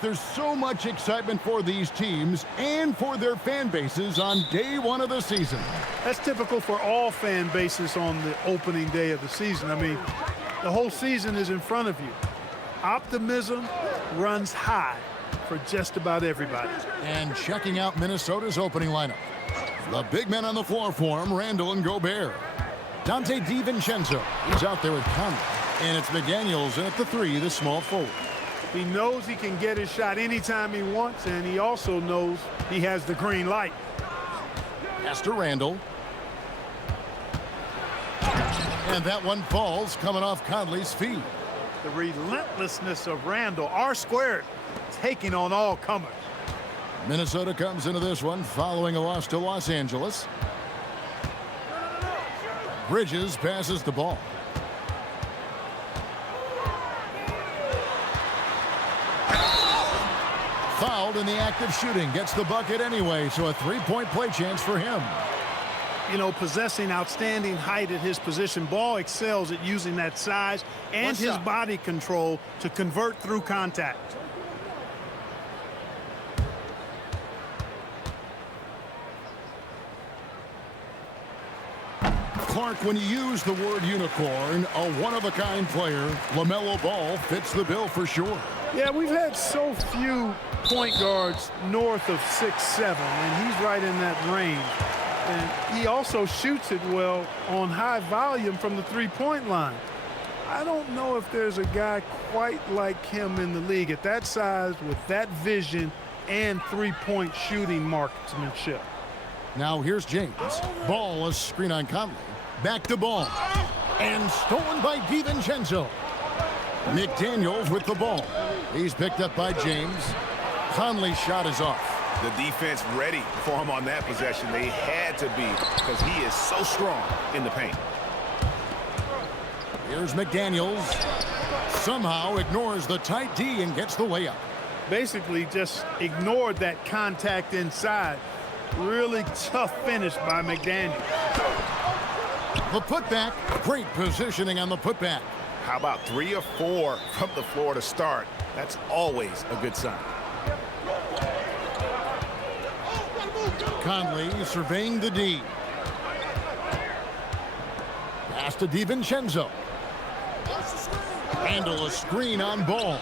But there's so much excitement for these teams and for their fan bases on day one of the season. That's typical for all fan bases on the opening day of the season. I mean, the whole season is in front of you. Optimism runs high for just about everybody. And checking out Minnesota's opening lineup. The big men on the floor for him, Randall and Gobert. Dante DiVincenzo, he's out there with Conley. And it's McDaniels in at the 3, the small forward. He knows he can get his shot anytime he wants, and he also knows he has the green light. Pass to Randall. And that one falls, coming off Conley's feet. The relentlessness of Randall, R-squared, taking on all comers. Minnesota comes into this one following a loss to Los Angeles. Bridges passes the ball. Fouled in the act of shooting. Gets the bucket anyway, so a three-point play chance for him. You know, possessing outstanding height at his position, Ball excels at using that size and his body control to convert through contact. Clark, when you use the word unicorn, a one-of-a-kind player, LaMelo Ball fits the bill for sure. Yeah, we've had so few point guards north of 6'7", and he's right in that range. And he also shoots it well on high volume from the three-point line. I don't know if there's a guy quite like him in the league at that size with that vision and three-point shooting marksmanship. Now here's James. Ball, a screen on Conley. Back to Ball. And stolen by DiVincenzo. McDaniels with the ball. He's picked up by James. Conley's shot is off. The defense ready for him on that possession. They had to be because he is so strong in the paint. Here's McDaniels. Somehow ignores the tight D and gets the layup. Basically just ignored that contact inside. Really tough finish by McDaniels. The putback. Great positioning on the putback. How about 3 or 4 from the floor to start? That's always a good sign. Conley surveying the D. Pass to DiVincenzo. Handle a screen on Ball.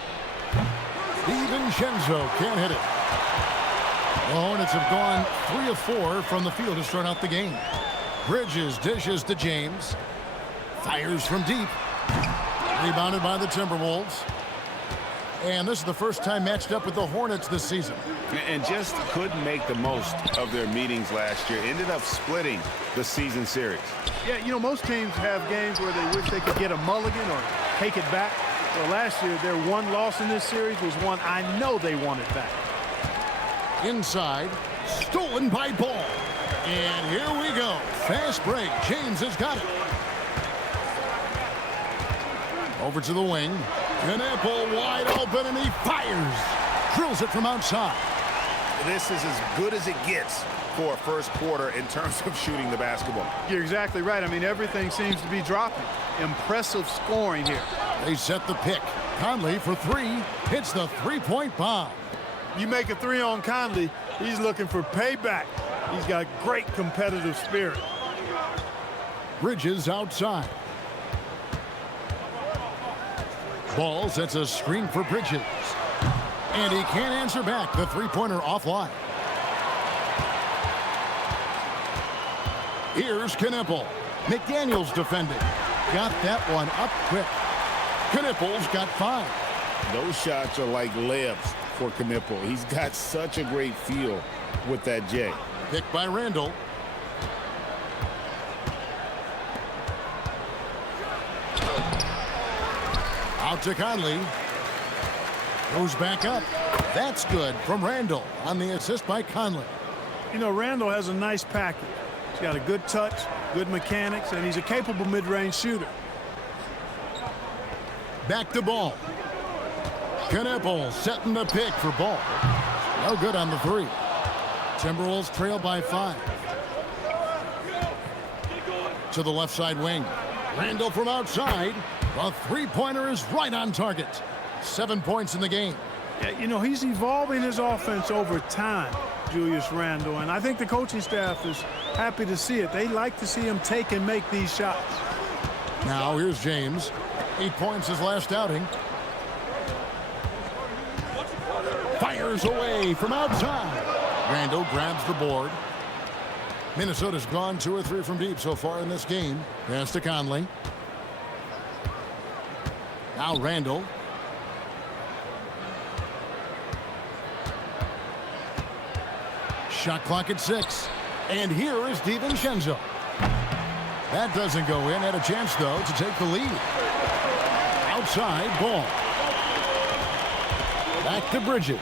DiVincenzo can't hit it. The Hornets have gone 3 of 4 from the field to start out the game. Bridges dishes to James. Fires from deep. Rebounded by the Timberwolves. And this is the first time matched up with the Hornets this season. And just couldn't make the most of their meetings last year. Ended up splitting the season series. Yeah, you know, most teams have games where they wish they could get a mulligan or take it back. Well, last year, their one loss in this series was one I know they wanted back. Inside, stolen by Ball. And here we go. Fast break. James has got it. Over to the wing. Knappel wide open, and he fires. Drills it from outside. This is as good as it gets for a first quarter in terms of shooting the basketball. You're exactly right. I mean, everything seems to be dropping. Impressive scoring here. They set the pick. Conley for 3. Hits the three-point bomb. You make a 3 on Conley, he's looking for payback. He's got great competitive spirit. Bridges outside. Ball sets a screen for Bridges. And he can't answer back. The three-pointer offline. Here's Knappel. McDaniels defending. Got that one up quick. Knappel's got 5. Those shots are like layups for Knappel. He's got such a great feel with that J. Picked by Randall. Out to Conley. Goes back up. That's good from Randall on the assist by Conley. You know, Randall has a nice package. He's got a good touch, good mechanics, and he's a capable mid-range shooter. Back to Ball. Knappel setting the pick for Ball. No good on the 3. Timberwolves trail by 5. To the left side wing. Randall from outside. The three-pointer is right on target. 7 points in the game. Yeah, you know, he's evolving his offense over time, Julius Randle, and I think the coaching staff is happy to see it. They like to see him take and make these shots. Now here's James. 8 points his last outing. Fires away from outside. Randle grabs the board. Minnesota's gone 2 or 3 from deep so far in this game. Pass to Conley. Now Randle. Shot clock at 6. And here is DiVincenzo. That doesn't go in. Had a chance, though, to take the lead. Outside ball. Back to Bridges.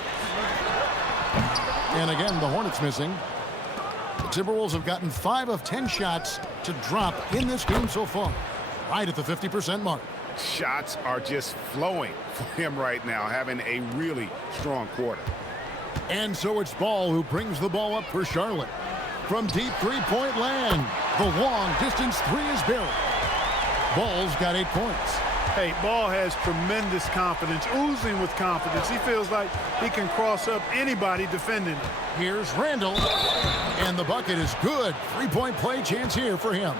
And again, the Hornets missing. The Timberwolves have gotten 5 of 10 shots to drop in this game so far. Right at the 50% mark. Shots are just flowing for him right now, having a really strong quarter. And so it's Ball who brings the ball up for Charlotte. From deep three-point land, the long-distance 3 is buried. Ball's got 8 points. Hey, Ball has tremendous confidence, oozing with confidence. He feels like he can cross up anybody defending him. Here's Randle, and the bucket is good. 3-point play chance here for him.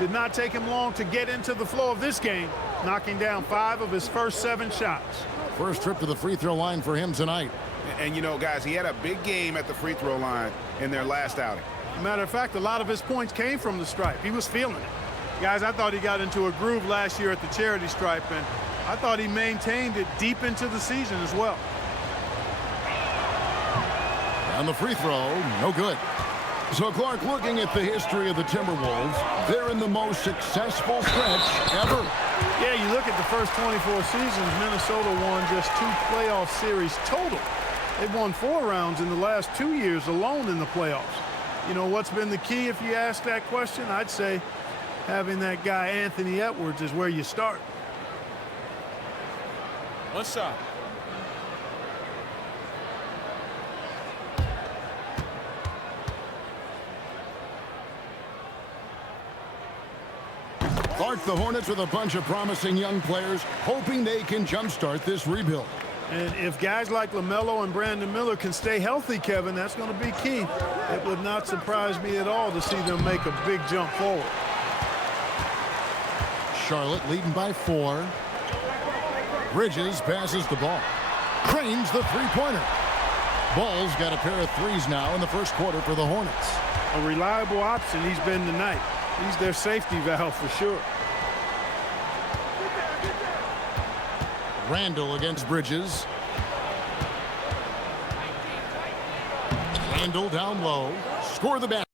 Did not take him long to get into the flow of this game, knocking down 5 of his first 7 shots. First trip to the free throw line for him tonight. And, you know, guys, he had a big game at the free throw line in their last outing. Matter of fact, a lot of his points came from the stripe. He was feeling it. Guys, I thought he got into a groove last year at the charity stripe, and I thought he maintained it deep into the season as well. On the free throw, no good. So, Clark, looking at the history of the Timberwolves, they're in the most successful stretch ever. Yeah, you look at the first 24 seasons, Minnesota won just 2 playoff series total. They've won 4 rounds in the last 2 years alone in the playoffs. You know, what's been the key if you ask that question? I'd say having that guy Anthony Edwards is where you start. One shot. Clark, the Hornets with a bunch of promising young players, hoping they can jumpstart this rebuild. And if guys like LaMelo and Brandon Miller can stay healthy, Kevin, that's going to be key. It would not surprise me at all to see them make a big jump forward. Charlotte leading by 4. Bridges passes the ball. Cranes the three-pointer. Ball's got a pair of 3s now in the first quarter for the Hornets. A reliable option he's been tonight. He's their safety valve for sure. Randle against Bridges. Randle down low. Score the basket.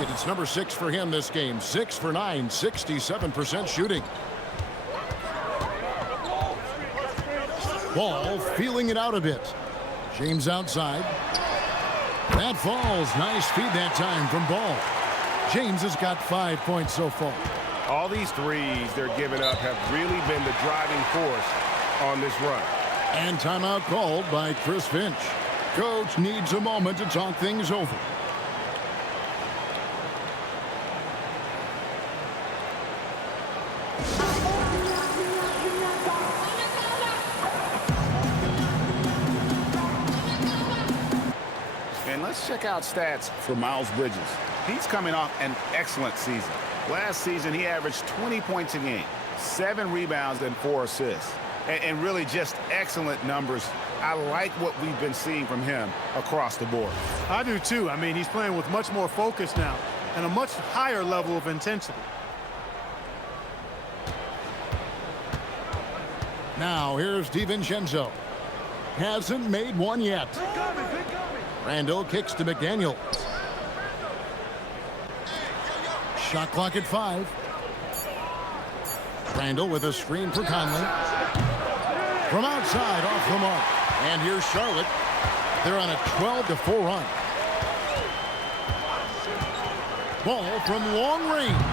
It's number 6 for him this game. 6 for 9, 67% shooting. Ball feeling it out a bit. James outside. That falls. Nice feed that time from Ball. James has got 5 points so far. All these threes they're giving up have really been the driving force on this run. And timeout called by Chris Finch. Coach needs a moment to talk things over. Let's check out stats for Miles Bridges. He's coming off an excellent season. Last season, he averaged 20 points a game, 7 rebounds, and 4 assists. And really just excellent numbers. I like what we've been seeing from him across the board. I do too. I mean, he's playing with much more focus now and a much higher level of intensity. Now here's DiVincenzo. Hasn't made one yet. Randle kicks to McDaniel. Shot clock at 5. Randle with a screen for Conley. From outside, off the mark. And here's Charlotte. They're on a 12-4 run. Ball from long range.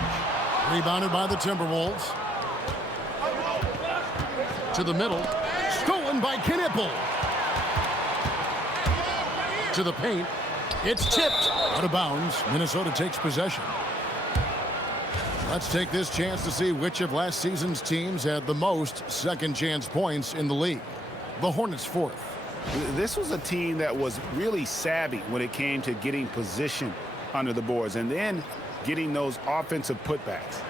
Rebounded by the Timberwolves. To the middle. Stolen by Knipple. To the paint. It's tipped. Out of bounds. Minnesota takes possession. Let's take this chance to see which of last season's teams had the most second chance points in the league. The Hornets fourth. This was a team that was really savvy when it came to getting position under the boards and then getting those offensive putbacks.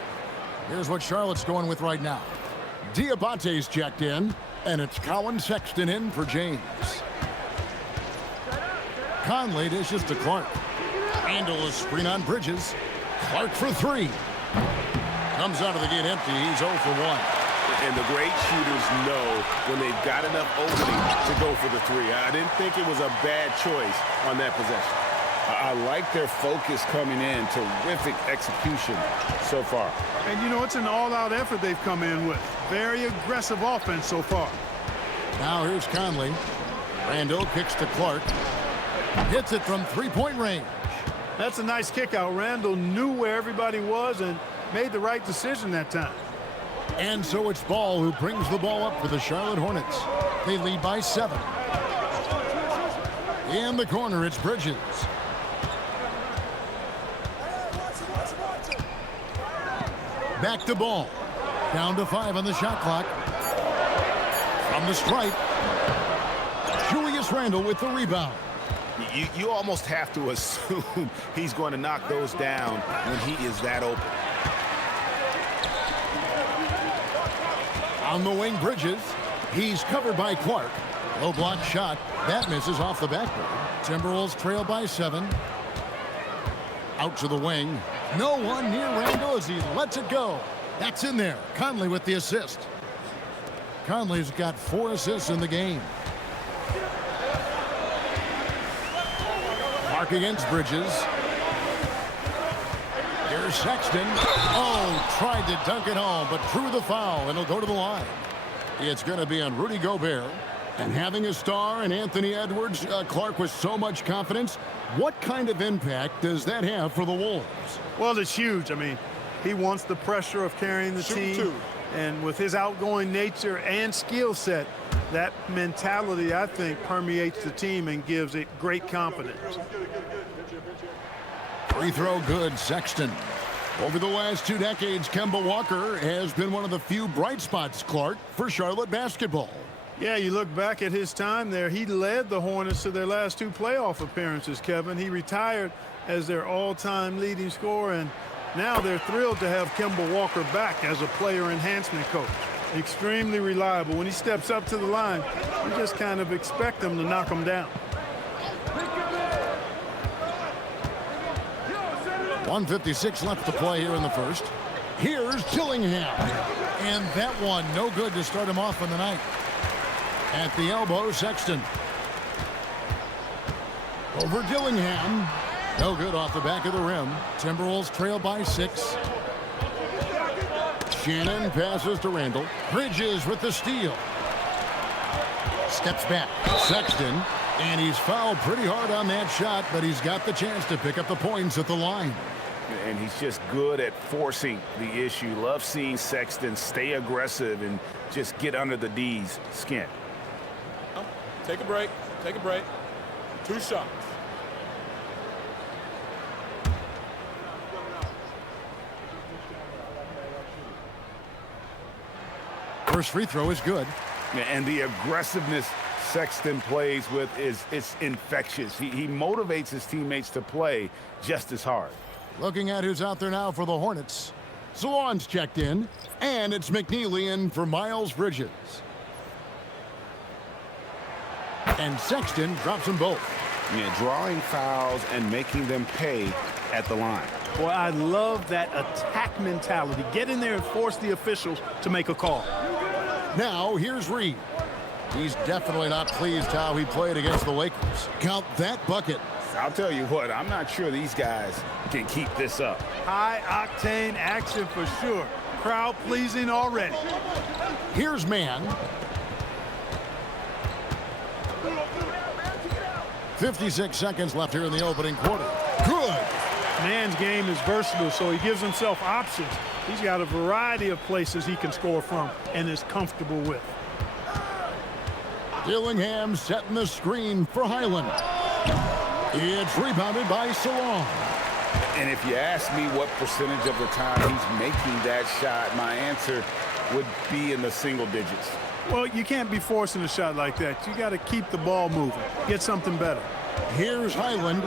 Here's what Charlotte's going with right now. Diabate's checked in, and it's Colin Sexton in for James. Conley dishes to Clark. Handle a screen on Bridges. Clark for three. Comes out of the gate empty. He's 0 for 1. And the great shooters know when they've got enough opening to go for the three. I didn't think it was a bad choice on that possession. I like their focus coming in. Terrific execution so far. And, you know, it's an all-out effort they've come in with. Very aggressive offense so far. Now here's Conley. Randall kicks to Clark. Hits it from three-point range. That's a nice kick out. Randall knew where everybody was and made the right decision that time. And so it's Ball who brings the ball up for the Charlotte Hornets. They lead by 7. In the corner, it's Bridges. Back to Ball. Down to 5 on the shot clock. From the stripe. Julius Randle with the rebound. You almost have to assume he's going to knock those down when he is that open. On the wing, Bridges. He's covered by Clark. Low block shot. That misses off the backboard. Timberwolves trail by 7. Out to the wing. No one near Randall as he lets it go. That's in there. Conley with the assist. Conley's got 4 assists in the game. Clark against Bridges. Here's Sexton. Oh, tried to dunk it home, but drew the foul, and he'll go to the line. It's going to be on Rudy Gobert. And having a star in Anthony Edwards, Clark with so much confidence, what kind of impact does that have for the Wolves? Well, it's huge. I mean, he wants the pressure of carrying the team. And with his outgoing nature and skill set, that mentality, I think, permeates the team and gives it great confidence. Free throw good, Sexton. Over the last 2 decades, Kemba Walker has been one of the few bright spots, Clark, for Charlotte basketball. Yeah, you look back at his time there, he led the Hornets to their last 2 playoff appearances, Kevin. He retired as their all-time leading scorer, and now they're thrilled to have Kemba Walker back as a player enhancement coach. Extremely reliable. When he steps up to the line, you just kind of expect him to knock him down. 1:56 left to play here in the first. Here's Dillingham. And that one, no good to start him off on the night. At the elbow, Sexton. Over Dillingham. No good off the back of the rim. Timberwolves trail by 6. Shannon passes to Randall. Bridges with the steal. Steps back. Sexton. And he's fouled pretty hard on that shot, but he's got the chance to pick up the points at the line. And he's just good at forcing the issue. Love seeing Sexton stay aggressive and just get under the D's skin. Take a break. Take a break. 2 shots. First free throw is good. And the aggressiveness Sexton plays with it's infectious. He motivates his teammates to play just as hard. Looking at who's out there now for the Hornets. Salon's checked in, and it's McNeely in for Miles Bridges. And Sexton drops them both. Yeah, drawing fouls and making them pay at the line. Boy, I love that attack mentality. Get in there and force the officials to make a call. Now, here's Reed. He's definitely not pleased how he played against the Lakers. Count that bucket. I'll tell you what, I'm not sure these guys can keep this up. High-octane action for sure. Crowd-pleasing already. Here's Mann. 56 seconds left here in the opening quarter. Good. Mann's game is versatile, so he gives himself options. He's got a variety of places he can score from and is comfortable with. Dillingham setting the screen for Highland. It's rebounded by Salon. And if you ask me what percentage of the time he's making that shot, my answer would be in the single digits. Well, you can't be forcing a shot like that. You got to keep the ball moving. Get something better. Here's Highland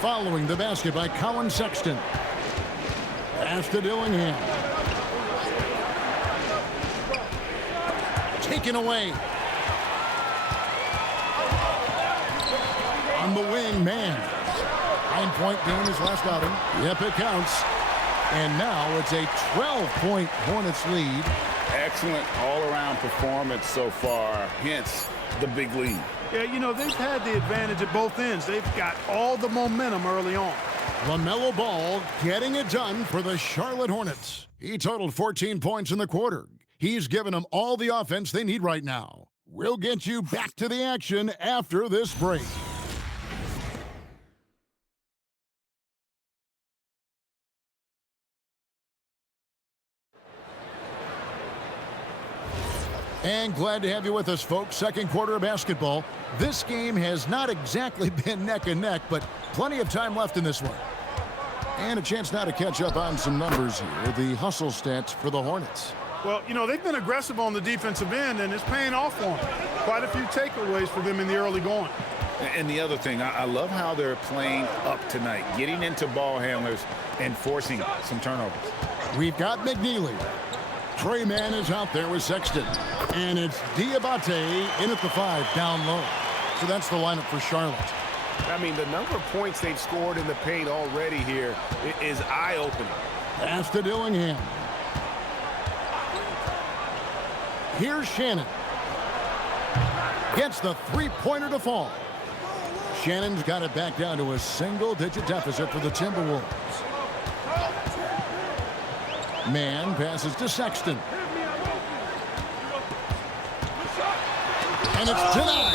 following the basket by Colin Sexton. Pass to Dillingham. Taken away. On the wing, man. 9-point game his last outing. Yep, it counts. And now it's a 12-point Hornets lead. Excellent all-around performance so far, hence the big lead. Yeah, you know, they've had the advantage at both ends. They've got all the momentum early on. LaMelo Ball getting it done for the Charlotte Hornets. He totaled 14 points in the quarter. He's given them all the offense they need right now. We'll get you back to the action after this break. And glad to have you with us, folks. Second quarter of basketball. This game has not exactly been neck and neck, but plenty of time left in this one. And a chance now to catch up on some numbers here. The hustle stats for the Hornets. Well, you know, they've been aggressive on the defensive end, and it's paying off for them. Quite a few takeaways for them in the early going. And the other thing, I love how they're playing up tonight, getting into ball handlers and forcing some turnovers. We've got McNeely. Trey Mann is out there with Sexton. And it's Diabate in at the 5, down low. So that's the lineup for Charlotte. I mean, the number of points they've scored in the paint already here is eye-opening. Pass to Dillingham. Here's Shannon. Gets the three-pointer to fall. Shannon's got it back down to a single-digit deficit for the Timberwolves. Mann passes to Sexton. And it's denied.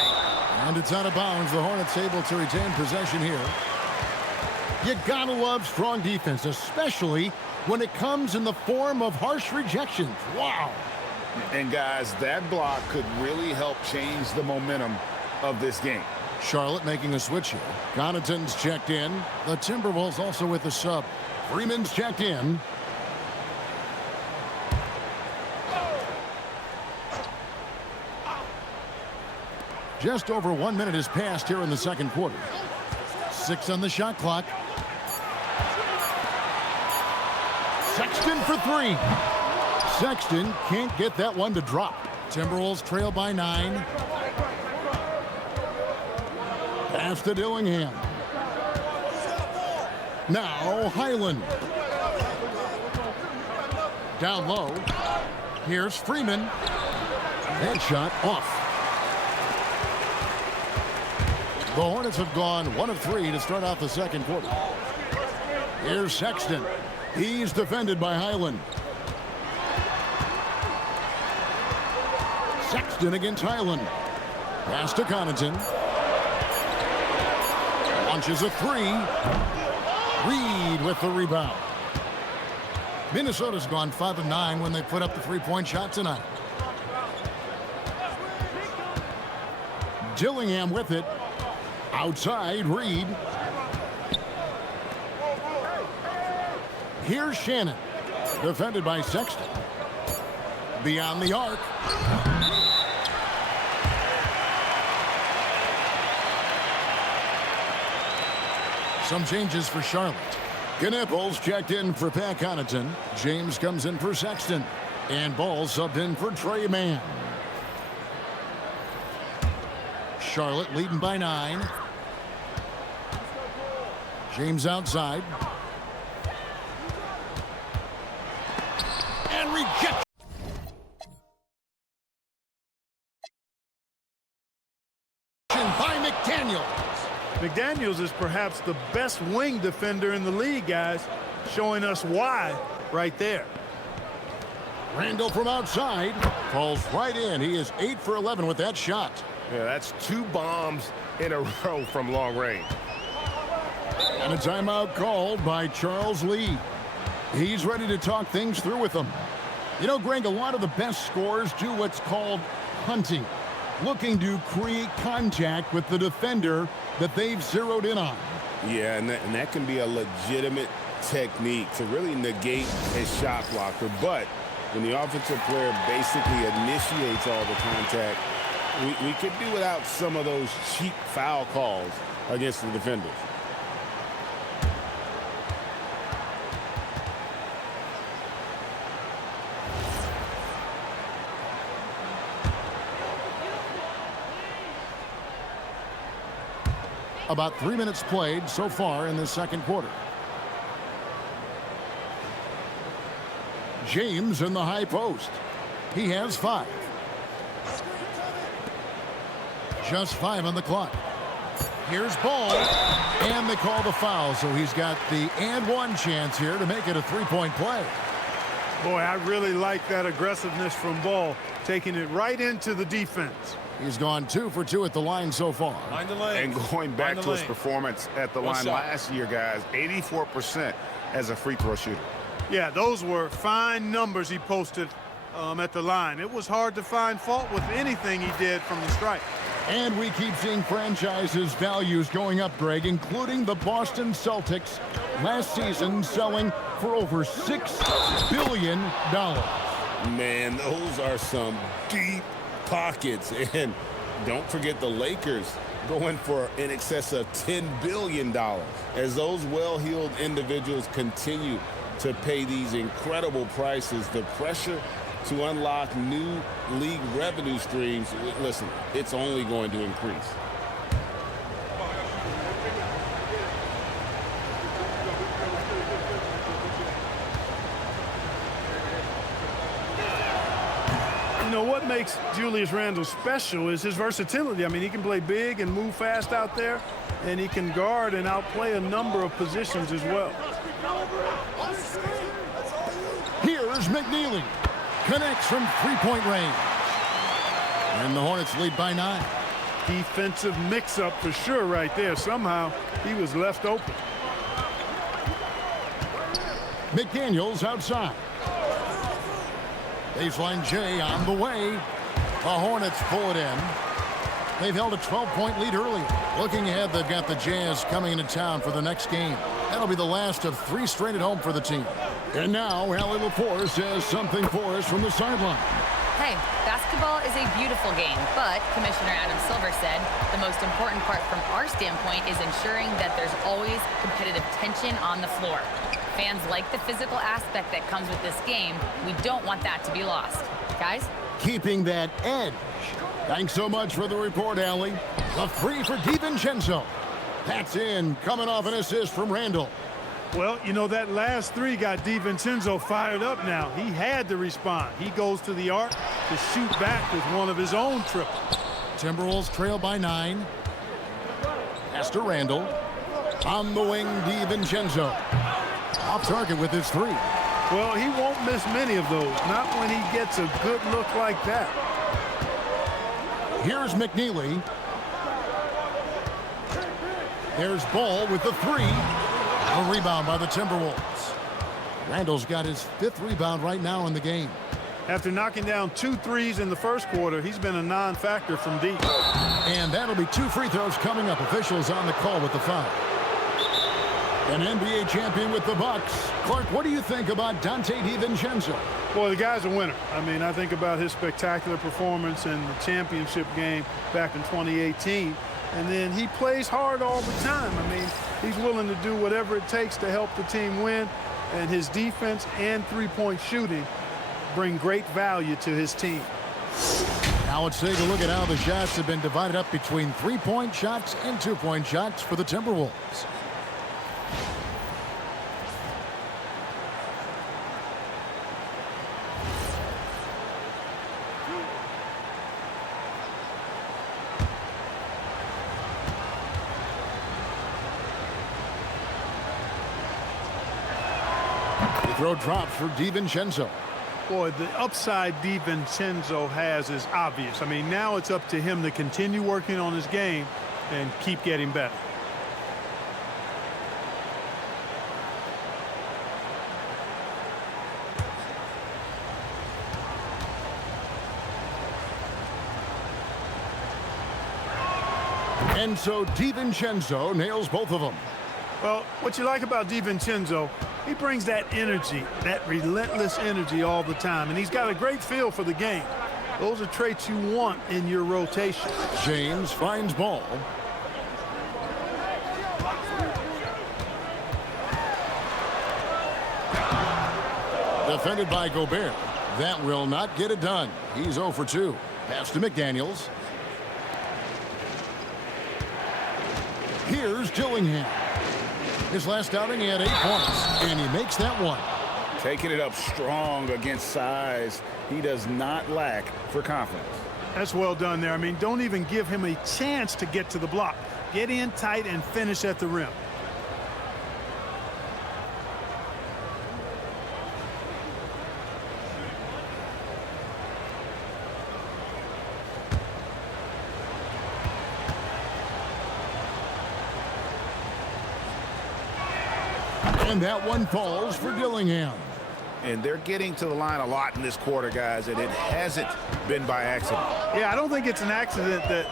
And it's out of bounds. The Hornets able to retain possession here. You gotta love strong defense, especially when it comes in the form of harsh rejections. Wow. And guys, that block could really help change the momentum of this game. Charlotte making a switch here. Connaughton's checked in. The Timberwolves also with the sub. Freeman's checked in. Just over 1 minute has passed here in the second quarter. 6 on the shot clock. Sexton for 3. Sexton can't get that one to drop. Timberwolves trail by 9. Pass to Dillingham. Now Highland. Down low. Here's Freeman. That shot off. The Hornets have gone 1 of 3 to start out the second quarter. Here's Sexton. He's defended by Highland. Sexton against Highland. Pass to Connaughton. Launches a 3. Reed with the rebound. Minnesota's gone 5 of 9 when they put up the three-point shot tonight. Dillingham with it. Outside, Reed. Here's Shannon. Defended by Sexton. Beyond the arc. Some changes for Charlotte. Knipples checked in for Pat Connaughton. James comes in for Sexton. And Ball subbed in for Trey Mann. Charlotte leading by 9. James outside. And reject. By McDaniels. McDaniels is perhaps the best wing defender in the league, guys. Showing us why right there. Randall from outside. Falls right in. He is 8 for 11 with that shot. Yeah, that's 2 bombs in a row from long range. And a timeout called by Charles Lee. He's ready to talk things through with them. You know, Greg, a lot of the best scorers do what's called hunting. looking to create contact with the defender that they've zeroed in on. Yeah, and that can be a legitimate technique to really negate a shot blocker. But when the offensive player basically initiates all the contact, we could do without some of those cheap foul calls against the defenders. About 3 minutes played so far in the second quarter. James in the high post. He has 5. Just 5 on the clock. Here's Ball. And they call the foul, so he's got the and one chance here to make it a three-point play. Boy, I really like that aggressiveness from Ball, taking it right into the defense. He's gone 2 for 2 at the line so far. And going back to his performance at the line last year, guys, 84% as a free throw shooter. Yeah, those were fine numbers he posted at the line. It was hard to find fault with anything he did from the stripe. And we keep seeing franchises' values going up, Greg, including the Boston Celtics last season selling for over $6 billion. Man, those are some deep pockets. And don't forget the Lakers going for in excess of $10 billion. As those well-heeled individuals continue to pay these incredible prices, the pressure to unlock new league revenue streams, listen, it's only going to increase. You know, what makes Julius Randle special is his versatility. I mean, he can play big and move fast out there, and he can guard and outplay a number of positions as well. Here's McNeely. Connects from three-point range. And the Hornets lead by 9. Defensive mix-up for sure right there. Somehow he was left open. McDaniels outside. Baseline J on the way. The Hornets pull it in. They've held a 12-point lead earlier. Looking ahead, they've got the Jazz coming into town for the next game. That'll be the last of 3 straight at home for the team. And now, Allie LaForce has something for us from the sideline. Hey, basketball is a beautiful game, but Commissioner Adam Silver said the most important part from our standpoint is ensuring that there's always competitive tension on the floor. Fans like the physical aspect that comes with this game. We don't want that to be lost. Guys? Keeping that edge. Thanks so much for the report, Allie. The 3 for DiVincenzo. That's in, coming off an assist from Randle. Well, you know, that last 3 got DiVincenzo fired up now. He had to respond. He goes to the arc to shoot back with one of his own triples. Timberwolves trail by 9. Pass to Randle. On the wing, DiVincenzo. Off target with his 3. Well, he won't miss many of those. Not when he gets a good look like that. Here's McNeely. There's Ball with the 3. A rebound by the Timberwolves. Randle's got his 5th rebound right now in the game. After knocking down 2 threes in the first quarter, he's been a non-factor from deep. And that'll be 2 free throws coming up. Officials on the call with the foul. An NBA champion with the Bucks. Clark, what do you think about Dante DiVincenzo? Boy, the guy's a winner. I mean, I think about his spectacular performance in the championship game back in 2018. And then he plays hard all the time. I mean, he's willing to do whatever it takes to help the team win. And his defense and three-point shooting bring great value to his team. Now let's take a look at how the shots have been divided up between 3-point shots and 2-point shots for the Timberwolves. Throw drops for DiVincenzo. Boy, the upside DiVincenzo has is obvious. I mean, now it's up to him to continue working on his game and keep getting better. And so DiVincenzo nails both of them. Well, what you like about DiVincenzo, he brings that energy, that relentless energy all the time, and he's got a great feel for the game. Those are traits you want in your rotation. James finds ball. Defended by Gobert. That will not get it done. He's 0 for 2. Pass to McDaniels. Here's Dillingham. His last outing, he had 8 points, and he makes that one. Taking it up strong against size. He does not lack for confidence. That's well done there. I mean, don't even give him a chance to get to the block. Get in tight and finish at the rim. And that one falls for Dillingham. And they're getting to the line a lot in this quarter, guys, and it hasn't been by accident. Yeah, I don't think it's an accident that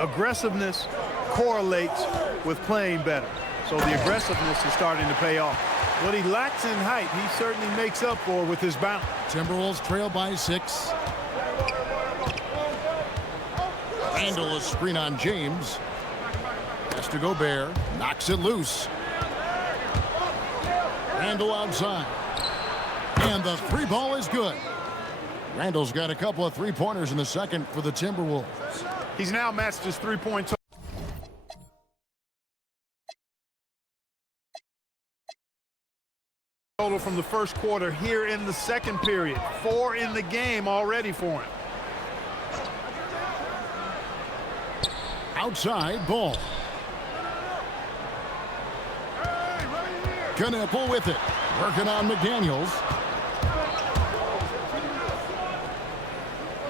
aggressiveness correlates with playing better. So the aggressiveness is starting to pay off. What he lacks in height, he certainly makes up for with his bounce. Timberwolves trail by 6. Randall a screen on James. Has to Gobert. Knocks it loose. Randall outside. And the 3 ball is good. Randall's got a couple of 3-pointers in the second for the Timberwolves. He's now matched his 3-point total from the first quarter here in the second period. 4 in the game already for him. Outside ball. Knepple with it. Working on McDaniels.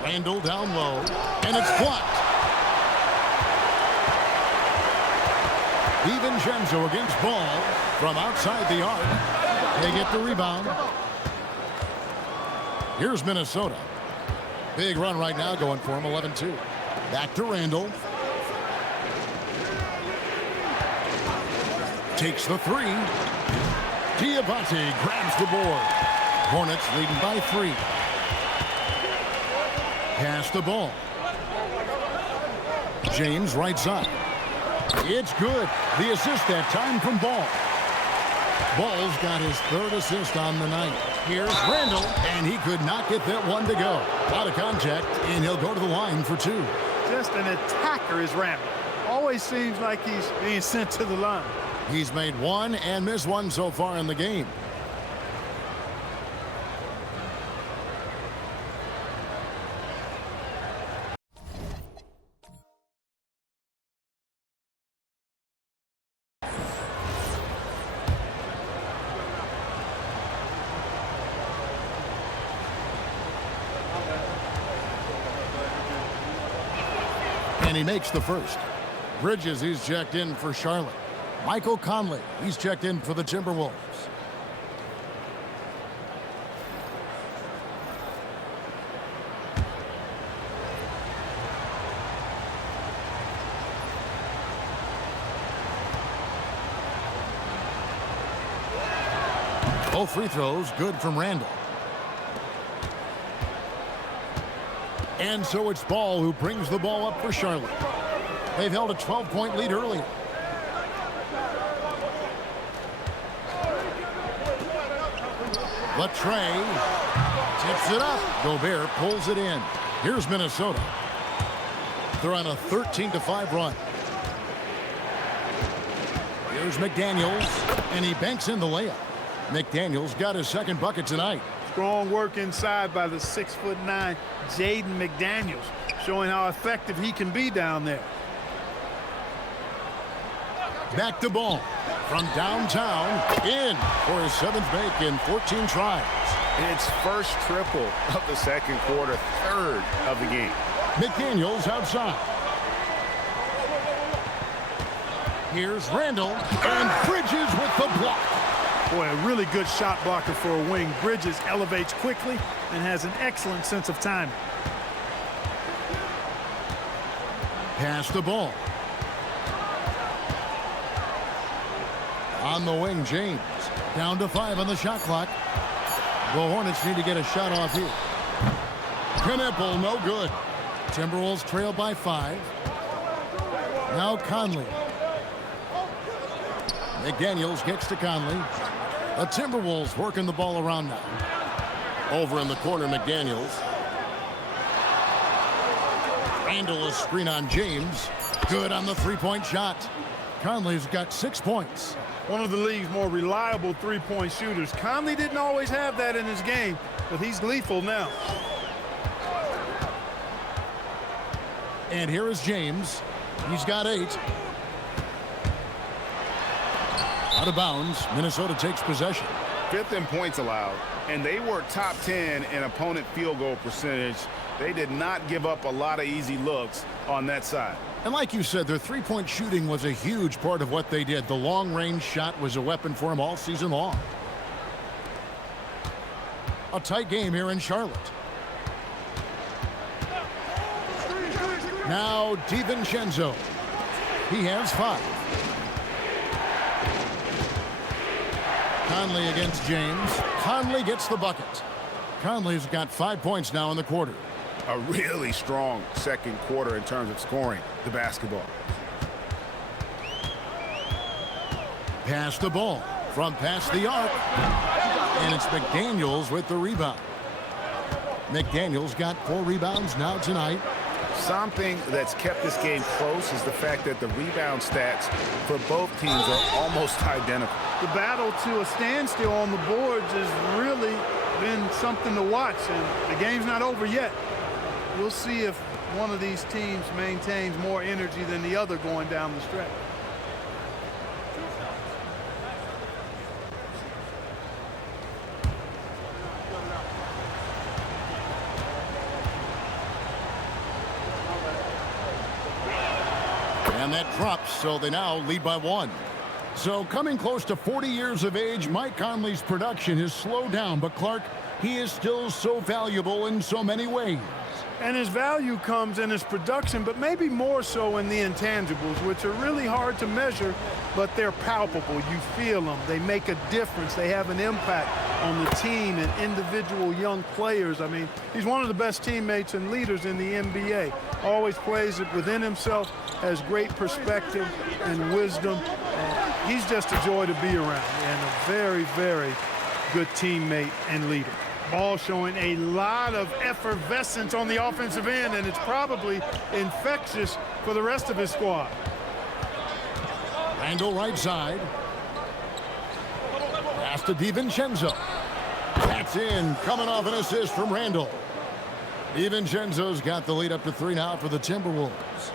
Randall down low. And it's blocked. DiVincenzo against Ball from outside the arc. They get the rebound. Here's Minnesota. Big run right now going for him, 11-2. Back to Randall. Takes the 3. Diabate grabs the board. Hornets leading by 3. Pass the ball. James right side. It's good. The assist that time from Ball. Ball's got his 3rd assist on the night. Here's Randall, and he could not get that one to go. Out of contact, and he'll go to the line for 2. Just an attacker is Randall. Always seems like he's being sent to the line. He's made 1 and missed 1 so far in the game. And he makes the first. Bridges, he's checked in for Charlotte. Michael Conley, he's checked in for the Timberwolves. Both free throws good from Randall. And so it's Ball who brings the ball up for Charlotte. They've held a 12-point lead earlier. Latrey tips it up. Gobert pulls it in. Here's Minnesota. They're on a 13-5 run. Here's McDaniels, and he banks in the layup. McDaniels got his 2nd bucket tonight. Strong work inside by the 6'9" Jaden McDaniels, showing how effective he can be down there. Back to Ball from downtown, in for his 7th make in 14 tries. It's first triple of the second quarter, 3rd of the game. McDaniels outside. Here's Randall, and Bridges with the block. Boy, a really good shot blocker for a wing. Bridges elevates quickly and has an excellent sense of timing. Pass the ball. On the wing, James. Down to 5 on the shot clock. The Hornets need to get a shot off here. Knipple, no good. Timberwolves trail by 5. Now Conley. McDaniels gets to Conley. The Timberwolves working the ball around now. Over in the corner, McDaniels. Randall a screen on James. Good on the three-point shot. Conley's got 6 points. One of the league's more reliable three-point shooters. Conley didn't always have that in his game, but he's lethal now. And here is James. He's got 8. Out of bounds. Minnesota takes possession. 5th in points allowed, and they were top 10 in opponent field goal percentage. They did not give up a lot of easy looks on that side. And like you said, their three-point shooting was a huge part of what they did. The long-range shot was a weapon for them all season long. A tight game here in Charlotte. Now DiVincenzo. He has 5. Conley against James. Conley gets the bucket. Conley's got 5 points now in the quarter. A really strong second quarter in terms of scoring the basketball. Pass the ball from past the arc. And it's McDaniels with the rebound. McDaniels got 4 rebounds now tonight. Something that's kept this game close is the fact that the rebound stats for both teams are almost identical. The battle to a standstill on the boards has really been something to watch, and the game's not over yet. We'll see if one of these teams maintains more energy than the other going down the stretch. And that drops, so they now lead by 1. So coming close to 40 years of age, Mike Conley's production has slowed down. But Clark, he is still so valuable in so many ways. And his value comes in his production, but maybe more so in the intangibles, which are really hard to measure, but they're palpable. You feel them. They make a difference. They have an impact on the team and individual young players. I mean, he's one of the best teammates and leaders in the NBA. Always plays it within himself, has great perspective and wisdom. And he's just a joy to be around and a very, very good teammate and leader. Ball showing a lot of effervescence on the offensive end, and it's probably infectious for the rest of his squad. Randall right side. Pass to DiVincenzo. That's in, coming off an assist from Randall. DiVincenzo's got the lead up to 3 now for the Timberwolves.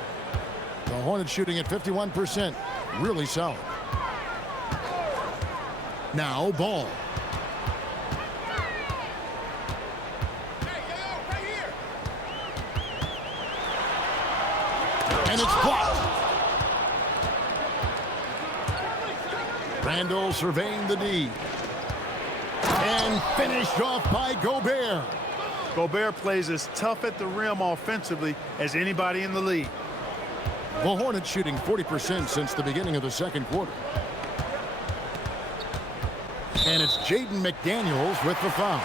The Hornets shooting at 51%. Really solid. Now Ball. And it's blocked. Randall surveying the D. And finished off by Gobert. Gobert plays as tough at the rim offensively as anybody in the league. The Hornets shooting 40% since the beginning of the second quarter. And it's Jaden McDaniels with the foul.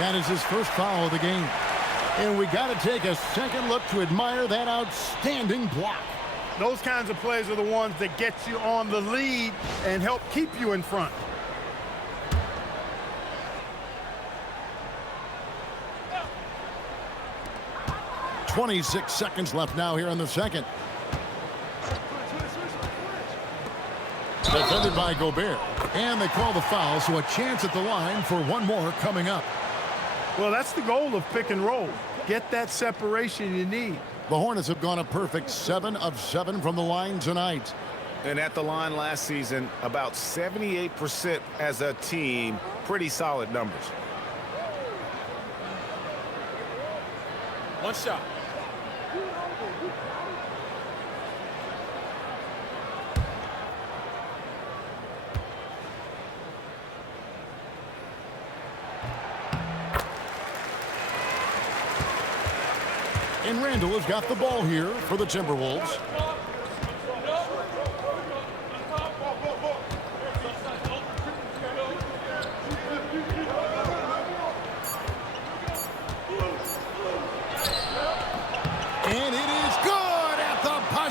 That is his first foul of the game. And we got to take a second look to admire that outstanding block. Those kinds of plays are the ones that get you on the lead and help keep you in front. .26 seconds left now here in the second. Defended by Gobert. And they call the foul, so a chance at the line for one more coming up. Well, that's the goal of pick and roll. Get that separation you need. The Hornets have gone a perfect 7 of 7 from the line tonight. And at the line last season, about 78% as a team. Pretty solid numbers. One shot. And Randall has got the ball here for the Timberwolves.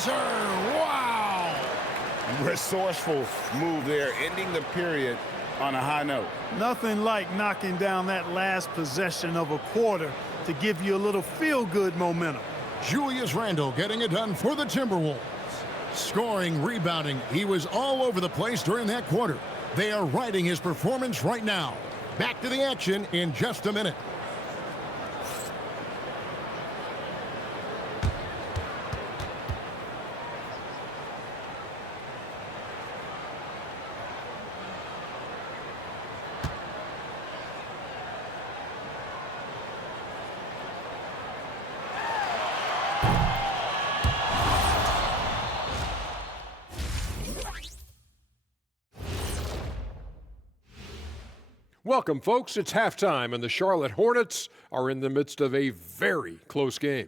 buzzer. Wow. Resourceful move there, ending the period on a high note. Nothing like knocking down that last possession of a quarter to give you a little feel-good momentum. Julius Randle getting it done for the Timberwolves. Scoring, rebounding, he was all over the place during that quarter. They are riding his performance right now. Back to the action in just a minute. Welcome, folks. It's halftime, and the Charlotte Hornets are in the midst of a very close game.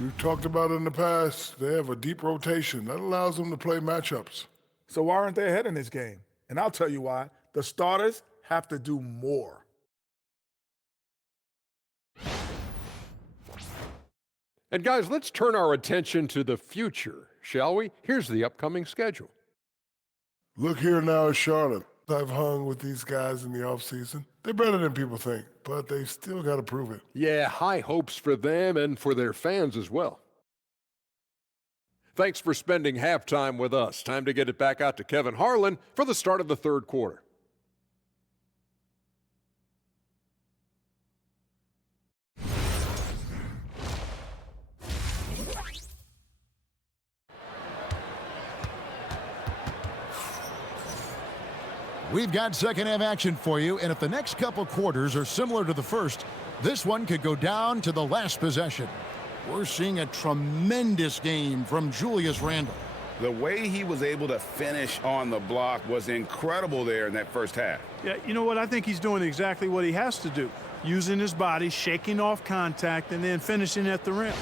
We've talked about it in the past. They have a deep rotation. That allows them to play matchups. So why aren't they ahead in this game? And I'll tell you why. The starters have to do more. And guys, let's turn our attention to the future, shall we? Here's the upcoming schedule. Look here now at Charlotte. I've hung with these guys in the offseason. They're better than people think, but they've still got to prove it. Yeah, high hopes for them and for their fans as well. Thanks for spending halftime with us. Time to get it back out to Kevin Harlan for the start of the third quarter. We've got second half action for you, and if the next couple quarters are similar to the first, this one could go down to the last possession. We're seeing a tremendous game from Julius Randle. The way he was able to finish on the block was incredible there in that first half. Yeah, you know what? I think he's doing exactly what he has to do. Using his body, shaking off contact, and then finishing at the rim.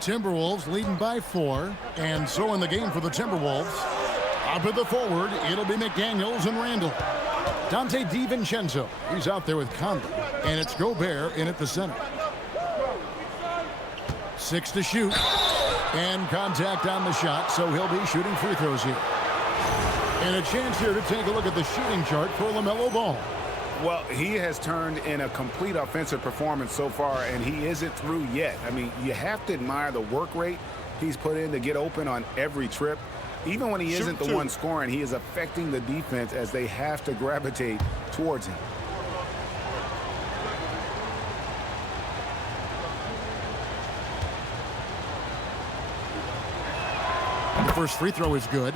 Timberwolves leading by 4, and so in the game for the Timberwolves. Up at the forward, it'll be McDaniels and Randle. Dante DiVincenzo, he's out there with Conley, and it's Gobert in at the center. 6 to shoot, and contact on the shot, so he'll be shooting free throws here. And a chance here to take a look at the shooting chart for LaMelo Ball. Well, he has turned in a complete offensive performance so far, and he isn't through yet. I mean, you have to admire the work rate he's put in to get open on every trip. Even when he isn't the one scoring, he is affecting the defense as they have to gravitate towards him. The first free throw is good.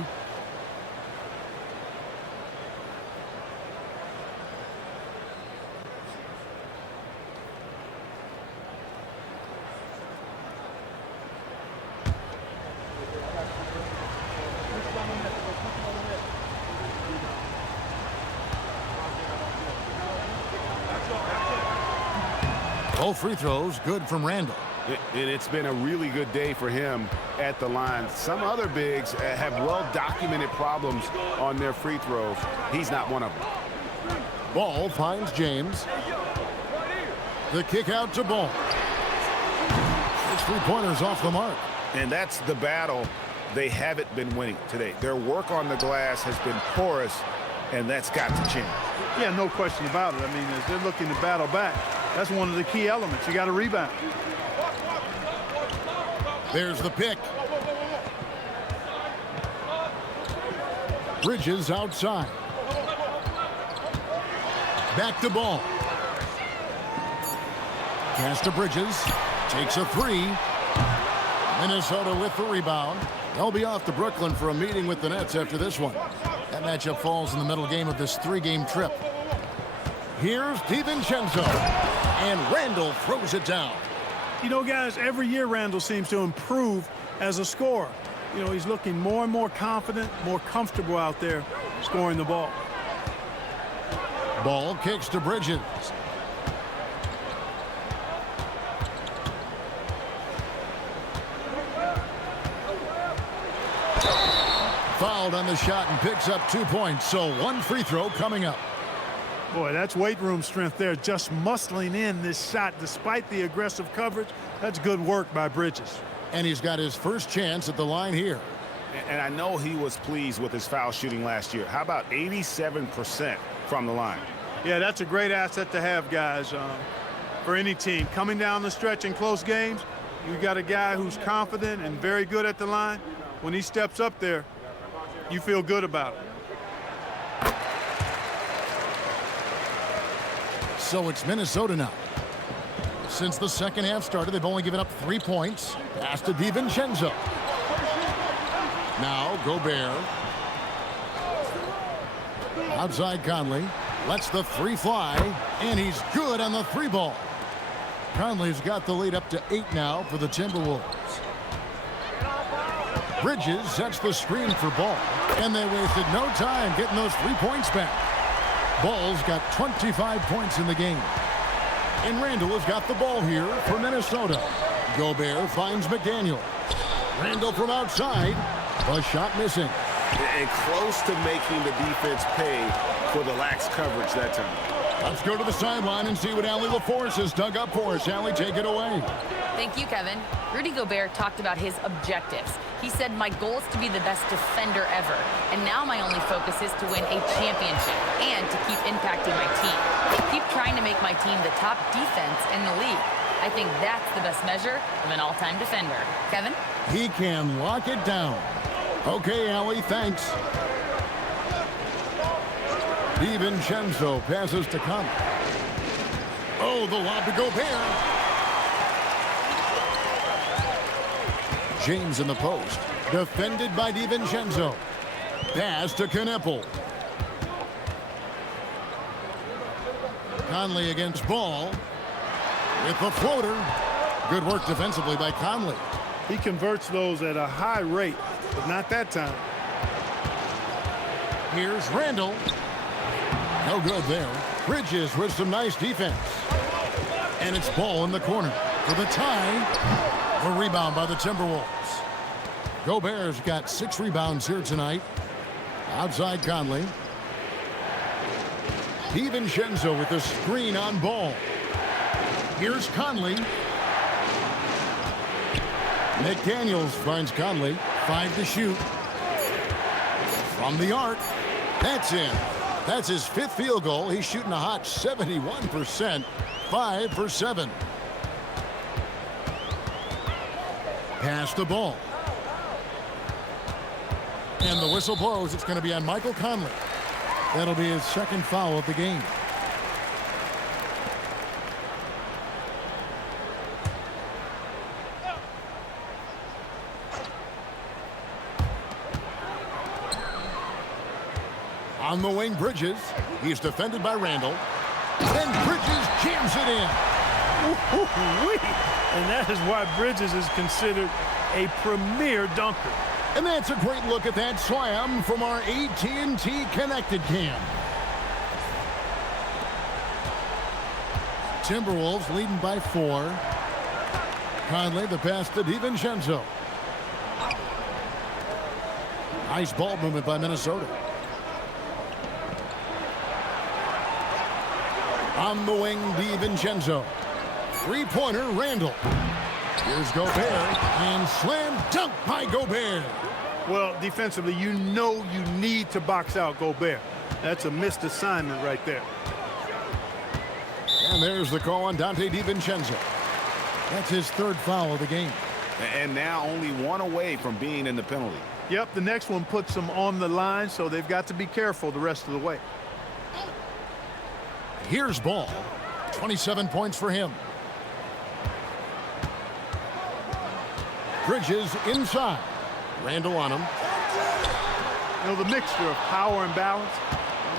Both free throws good from Randle. And it's been a really good day for him at the line. Some other bigs have well-documented problems on their free throws. He's not one of them. Ball finds James. The kick out to Ball. 6 3-pointers off the mark. And that's the battle they haven't been winning today. Their work on the glass has been porous, and that's got to change. Yeah, no question about it. I mean, as they're looking to battle back, that's one of the key elements. You got to rebound. There's the pick. Bridges outside. Back to Ball. Pass to Bridges. Takes a 3. Minnesota with the rebound. They'll be off to Brooklyn for a meeting with the Nets after this one. That matchup falls in the middle game of this 3-game trip. Here's DiVincenzo. And Randle throws it down. You know, guys, every year Randle seems to improve as a scorer. You know, he's looking more and more confident, more comfortable out there scoring the ball. Ball kicks to Bridges. Fouled on the shot and picks up 2 points, so 1 free throw coming up. Boy, that's weight room strength there, just muscling in this shot despite the aggressive coverage. That's good work by Bridges. And he's got his first chance at the line here. And I know he was pleased with his foul shooting last year. How about 87% from the line? Yeah, that's a great asset to have, guys, for any team. Coming down the stretch in close games, you got a guy who's confident and very good at the line. When he steps up there, you feel good about it. So it's Minnesota now. Since the second half started, they've only given up 3 points. Pass to DiVincenzo. Now Gobert. Outside Conley. Lets the three fly. And he's good on the three ball. Conley's got the lead up to 8 now for the Timberwolves. Bridges sets the screen for Ball. And they wasted no time getting those 3 points back. Ball's got 25 points in the game. And Randall has got the ball here for Minnesota. Gobert finds McDaniel. Randall from outside. A shot missing. And close to making the defense pay for the lax coverage that time. Let's go to the sideline and see what Allie LaForce has dug up for us. Allie, take it away. Thank you, Kevin. Rudy Gobert talked about his objectives. He said, my goal is to be the best defender ever. And now my only focus is to win a championship and to keep impacting my team. Keep trying to make my team the top defense in the league. I think that's the best measure of an all-time defender. Kevin? He can lock it down. Okay, Allie, thanks. DiVincenzo passes to Conley. Oh, the lob to Gobert. James in the post. Defended by DiVincenzo. Pass to Kneppel. Conley against Ball. With the floater. Good work defensively by Conley. He converts those at a high rate, but not that time. Here's Randall. No good there. Bridges with some nice defense. And it's Ball in the corner for the tie. A rebound by the Timberwolves. Gobert's got 6 rebounds here tonight. Outside Conley. DiVincenzo with the screen on Ball. Here's Conley. McDaniels finds Conley. 5 to shoot. From the arc. That's in. That's his 5th field goal. He's shooting a hot 71%. 5 for 7. Pass the ball. And the whistle blows. It's going to be on Michael Conley. That'll be his 2nd foul of the game. On the wing, Bridges. He's defended by Randall. And Bridges jams it in. And that is why Bridges is considered a premier dunker. And that's a great look at that slam from our AT&T Connected Cam. Timberwolves leading by 4. Conley, the pass to DiVincenzo. Nice ball movement by Minnesota. On the wing, DiVincenzo. 3-pointer, Randall. Here's Gobert, and slam dunk by Gobert. Well, defensively, you know you need to box out Gobert. That's a missed assignment right there. And there's the call on Dante DiVincenzo. That's his 3rd foul of the game. And now only 1 away from being in the penalty. Yep, the next one puts them on the line, so they've got to be careful the rest of the way. Here's Ball. 27 points for him. Bridges inside. Randall on him. You know, the mixture of power and balance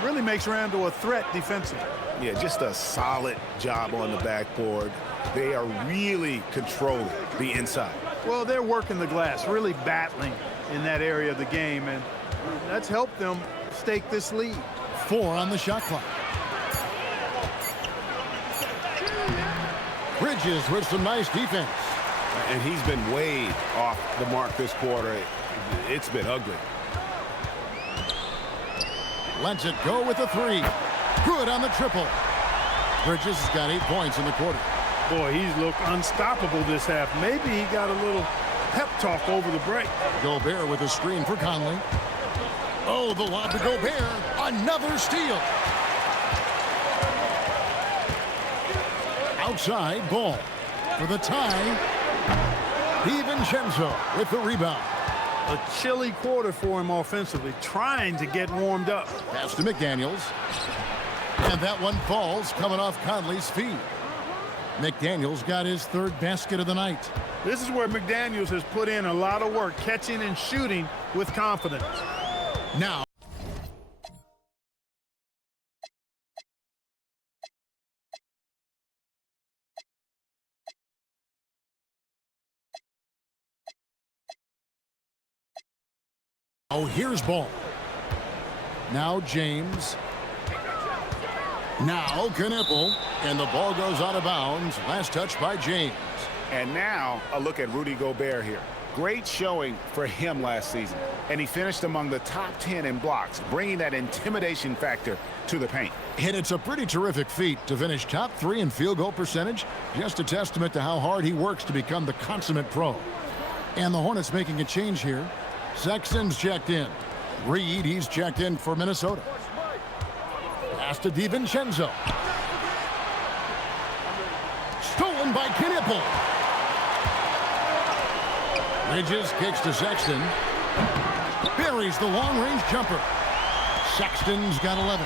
really makes Randall a threat defensively. Yeah, just a solid job on the backboard. They are really controlling the inside. Well, they're working the glass, really battling in that area of the game, and that's helped them stake this lead. 4 on the shot clock. Bridges with some nice defense. And he's been way off the mark this quarter. It's been ugly. Lets it go with the three. Good on the triple. Bridges has got 8 points in the quarter. Boy, he's looked unstoppable this half. Maybe he got a little pep talk over the break. Gobert with a screen for Conley. Oh, the lob to Gobert. Another steal. Outside ball for the tie. DiVincenzo with the rebound. A chilly quarter for him offensively, trying to get warmed up. Pass to McDaniels. And that one falls coming off Conley's feet. McDaniels got his 3rd basket of the night. This is where McDaniels has put in a lot of work, catching and shooting with confidence. Now. Oh, here's ball. Now James. Now Knipple. And the ball goes out of bounds. Last touch by James. And now a look at Rudy Gobert here. Great showing for him last season. And he finished among the top 10 in blocks, bringing that intimidation factor to the paint. And it's a pretty terrific feat to finish top 3 in field goal percentage. Just a testament to how hard he works to become the consummate pro. And the Hornets making a change here. Sexton's checked in. Reed, he's checked in for Minnesota. Pass to DiVincenzo. Stolen by Knipple. Bridges kicks to Sexton. Buries the long-range jumper. Sexton's got 11.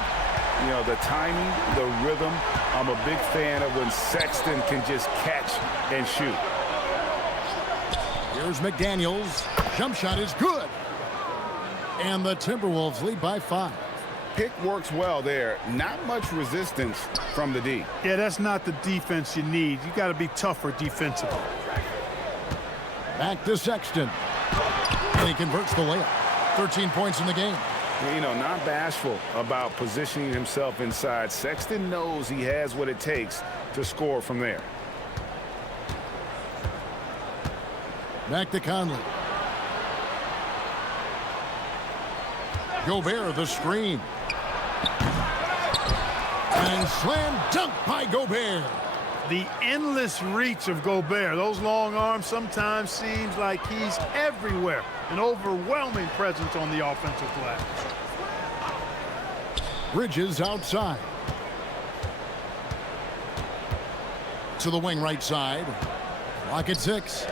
You know, the timing, the rhythm, I'm a big fan of when Sexton can just catch and shoot. Here's McDaniels. Jump shot is good. And the Timberwolves lead by 5. Pick works well there. Not much resistance from the D. Yeah, that's not the defense you need. You got to be tougher defensively. Back to Sexton. And he converts the layup. 13 points in the game. You know, not bashful about positioning himself inside. Sexton knows he has what it takes to score from there. Back to Conley. Gobert, the screen. And slam dunk by Gobert. The endless reach of Gobert. Those long arms sometimes seems like he's everywhere. An overwhelming presence on the offensive glass. Bridges outside. To the wing right side. Clock at 6.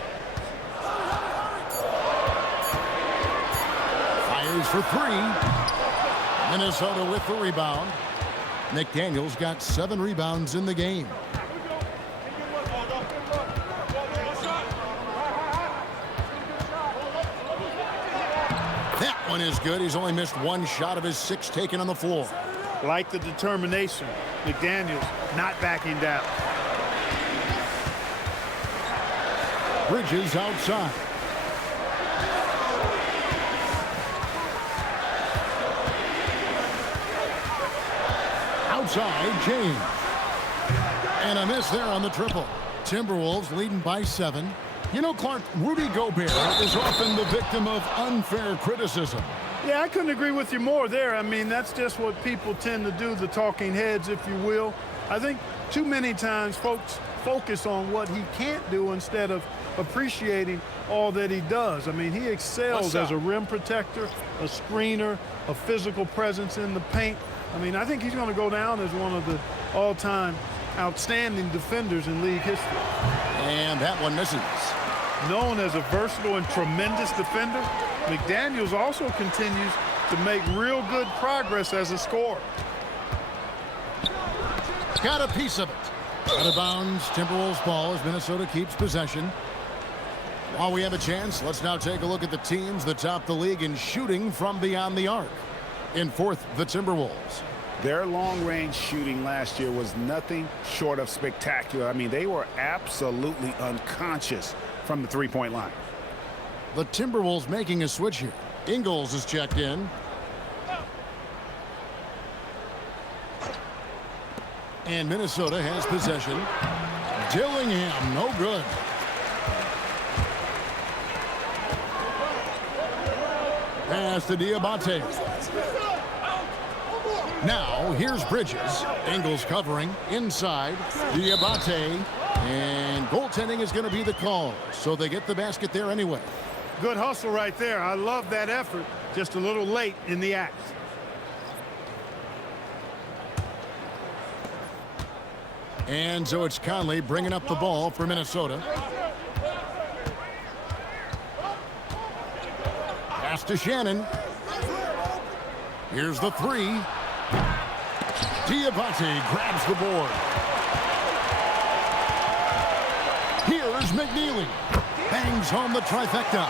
Fires for 3. Minnesota with the rebound. McDaniels got 7 rebounds in the game. That one is good. He's only missed 1 shot of his 6 taken on the floor. Like the determination. McDaniels not backing down. Bridges outside. Outside, James. And a miss there on the triple. Timberwolves leading by 7. You know, Clark, Rudy Gobert is often the victim of unfair criticism. Yeah, I couldn't agree with you more there. I mean, that's just what people tend to do, the talking heads, if you will. I think too many times folks focus on what he can't do instead of appreciating all that he does. I mean, he excels as a rim protector, a screener, a physical presence in the paint. I mean, I think he's going to go down as one of the all-time outstanding defenders in league history. And that one misses. Known as a versatile and tremendous defender, McDaniels also continues to make real good progress as a scorer. Got a piece of it. Out of bounds, Timberwolves ball as Minnesota keeps possession. While we have a chance, let's now take a look at the teams that top the league in shooting from beyond the arc. In 4th, the Timberwolves. Their long-range shooting last year was nothing short of spectacular. I mean, they were absolutely unconscious from the three-point line. The Timberwolves making a switch here. Ingles is checked in. And Minnesota has possession. Dillingham, no good. Pass to Diabate. Now, here's Bridges. Ingles covering inside. Diabate. And goaltending is going to be the call. So they get the basket there anyway. Good hustle right there. I love that effort. Just a little late in the act. And so it's Conley bringing up the ball for Minnesota. Pass to Shannon. Here's the three. Diabate grabs the board. Here's McNeely. Bangs home the trifecta.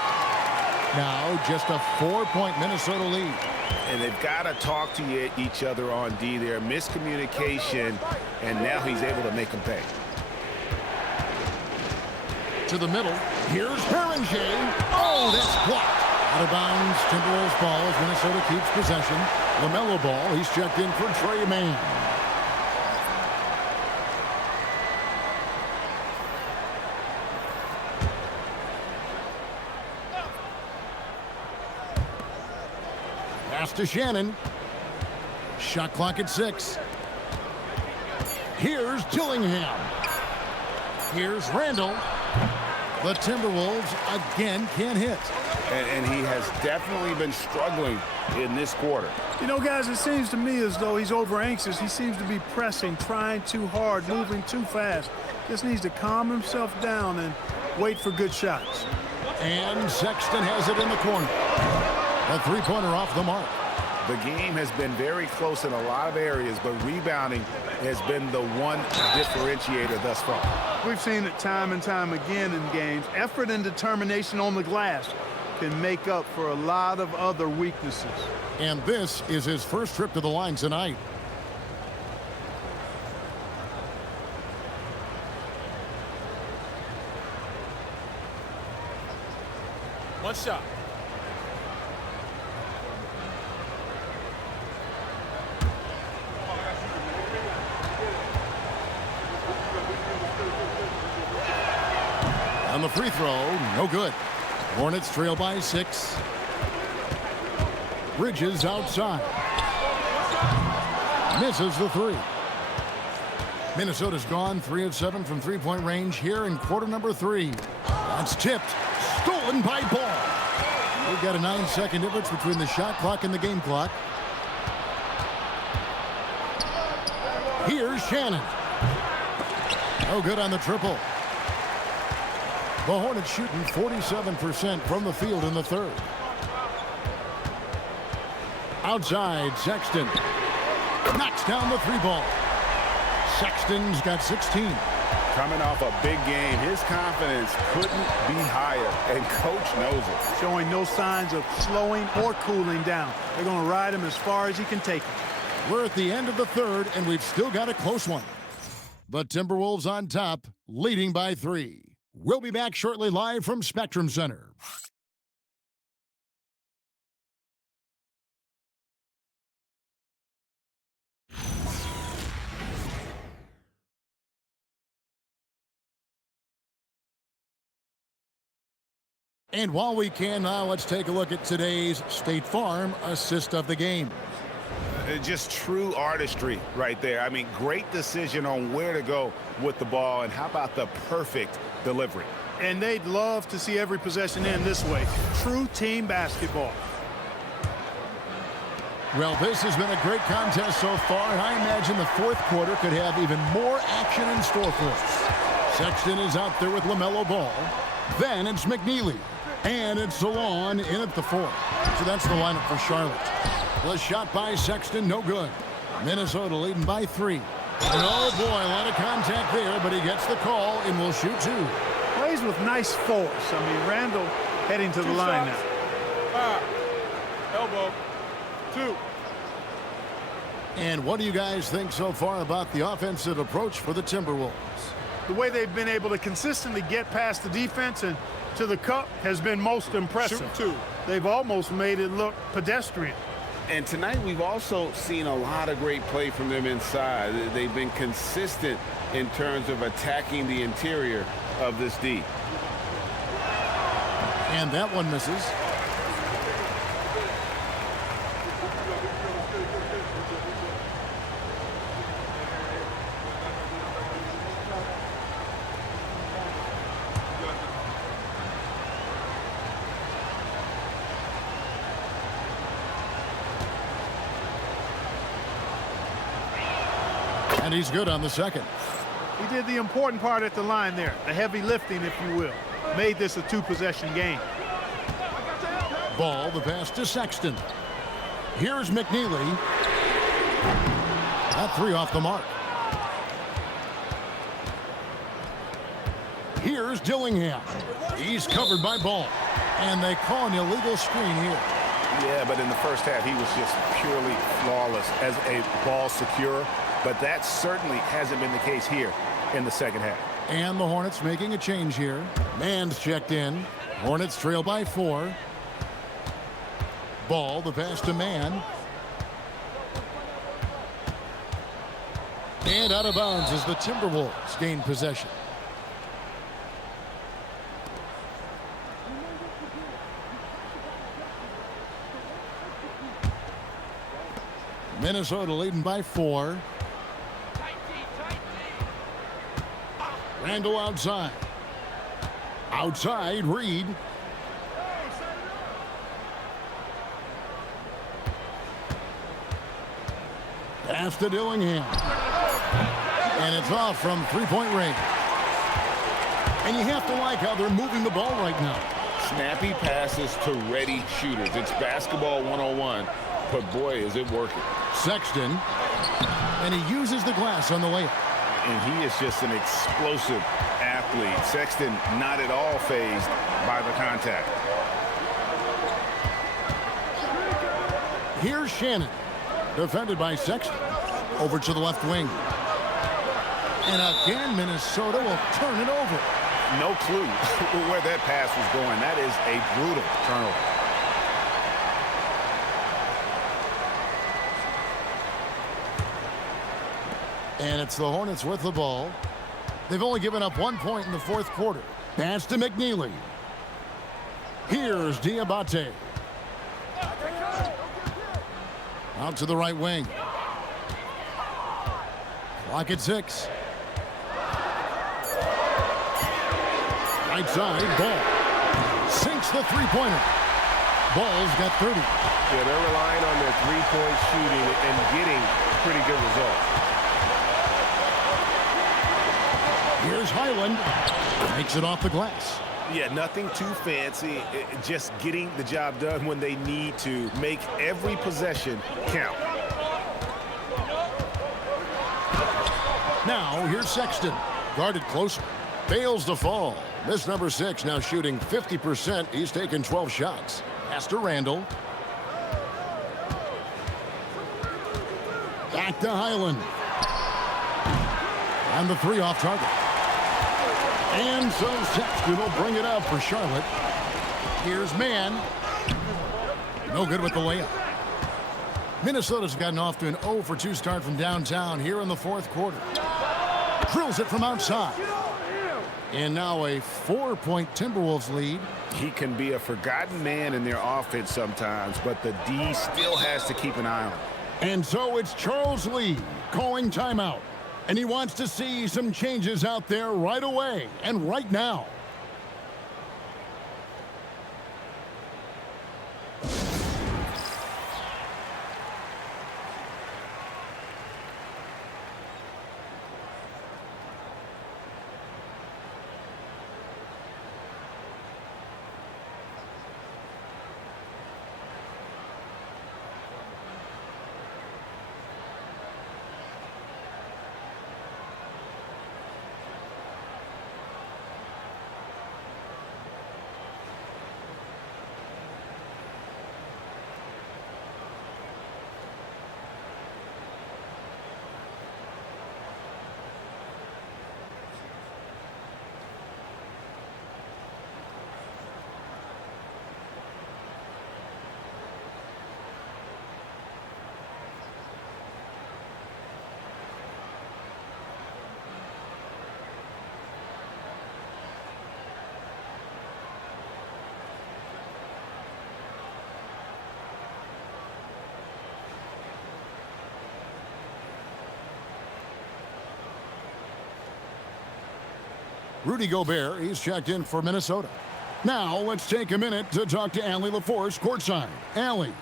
Now just a 4-point Minnesota lead. And they've got to talk to each other on D there. Miscommunication, and now he's able to make them pay. To the middle. Here's Herringer. Oh, that's blocked. Out of bounds. Timberwolves ball as Minnesota keeps possession. LaMelo ball. He's checked in for Trey Mann. Pass to Shannon. Shot clock at 6. Here's Dillingham. Here's Randall. The Timberwolves again can't hit. And he has definitely been struggling in this quarter. You know, guys, it seems to me as though he's over anxious. He seems to be pressing, trying too hard, moving too fast. Just needs to calm himself down and wait for good shots. And Sexton has it in the corner. A three-pointer off the mark. The game has been very close in a lot of areas, but rebounding has been the one differentiator thus far. We've seen it time and time again in games. Effort and determination on the glass can make up for a lot of other weaknesses. And this is his first trip to the line tonight. One shot. On the free throw, no good. Hornets trail by 6. Bridges outside. Misses the three. Minnesota's gone 3 of 7 from three-point range here in quarter number 3. That's tipped. Stolen by Ball. We've got a 9-second difference between the shot clock and the game clock. Here's Shannon. No good on the triple. The Hornets shooting 47% from the field in the third. Outside, Sexton. Knocks down the three ball. Sexton's got 16. Coming off a big game, his confidence couldn't be higher, and coach knows it. Showing no signs of slowing or cooling down. They're going to ride him as far as he can take it. We're at the end of the third, and we've still got a close one. The Timberwolves on top, leading by 3. We'll be back shortly live from Spectrum Center. And while we can now, let's take a look at today's State Farm assist of the game. Just true artistry right there. I mean, great decision on where to go with the ball, and how about the perfect delivery. And they'd love to see every possession end this way. True team basketball. Well, this has been a great contest so far, and I imagine the fourth quarter could have even more action in store for us. Sexton is out there with LaMelo Ball. Then it's McNeely. And it's Salon in at the 4. So that's the lineup for Charlotte. The shot by Sexton, no good. Minnesota leading by 3. And oh boy, a lot of contact there, but he gets the call and will shoot 2. Plays with nice force. I mean, Randall heading to the line now. 5. Elbow. 2. And what do you guys think so far about the offensive approach for the Timberwolves? The way they've been able to consistently get past the defense and to the cup has been most impressive. Shoot 2. They've almost made it look pedestrian. And tonight we've also seen a lot of great play from them inside. They've been consistent in terms of attacking the interior of this D. And that one misses. And he's good on the second. He did the important part at the line there, the heavy lifting, if you will. Made this a two-possession game. Ball, the pass to Sexton. Here's McNeely. That three off the mark. Here's Dillingham. He's covered by Ball. And they call an illegal screen here. Yeah, but in the first half, he was just purely flawless as a ball securer. But that certainly hasn't been the case here in the second half. And the Hornets making a change here. Man's checked in. Hornets trail by 4. Ball, the pass to Man. And out of bounds as the Timberwolves gain possession. Minnesota leading by 4. Randall outside. Outside, Reed. Pass to Dillingham. And it's off from three-point range. And you have to like how they're moving the ball right now. Snappy passes to ready shooters. It's basketball 101, but boy, is it working. Sexton. And he uses the glass on the layup. And he is just an explosive athlete. Sexton not at all fazed by the contact. Here's Shannon. Defended by Sexton. Over to the left wing. And again, Minnesota will turn it over. No clue where that pass was going. That is a brutal turnover. And it's the Hornets with the ball. They've only given up 1 point in the fourth quarter. Pass to McNeely. Here's Diabate. Out to the right wing. Clock at 6. Right side, Ball. Sinks the three-pointer. Ball's got 30. Yeah, they're relying on their three-point shooting and getting pretty good results. Here's Highland. Makes it off the glass. Yeah, nothing too fancy. Just getting the job done when they need to. Make every possession count. Now, here's Sexton. Guarded closer. Fails to fall. Miss number 6 now shooting 50%. He's taken 12 shots. Pass to Randall. Back to Highland. And the 3 off target. And so Sexton will bring it up for Charlotte. Here's Man. No good with the layup. Minnesota's gotten off to an 0 for 2 start from downtown here in the fourth quarter. Drills it from outside. And now a 4-point Timberwolves lead. He can be a forgotten man in their offense sometimes, but the D still has to keep an eye on him. And so it's Charles Lee calling timeout. And he wants to see some changes out there right away and right now. Rudy Gobert, he's checked in for Minnesota. Now let's take a minute to talk to Allie LaForce courtside. Allie.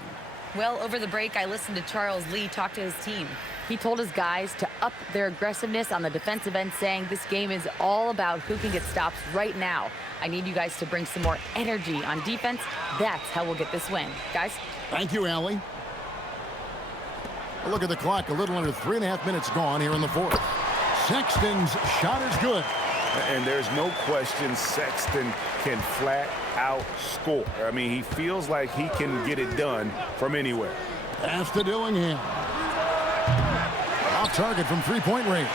Well, over the break, I listened to Charles Lee talk to his team. He told his guys to up their aggressiveness on the defensive end, saying this game is all about who can get stops right now. I need you guys to bring some more energy on defense. That's how we'll get this win. Guys? Thank you, Allie. Look at the clock. A little under 3.5 minutes gone here in the fourth. Sexton's shot is good. And there's no question Sexton can flat out score. I mean, he feels like he can get it done from anywhere. Pass to Dillingham. Off target from three-point range.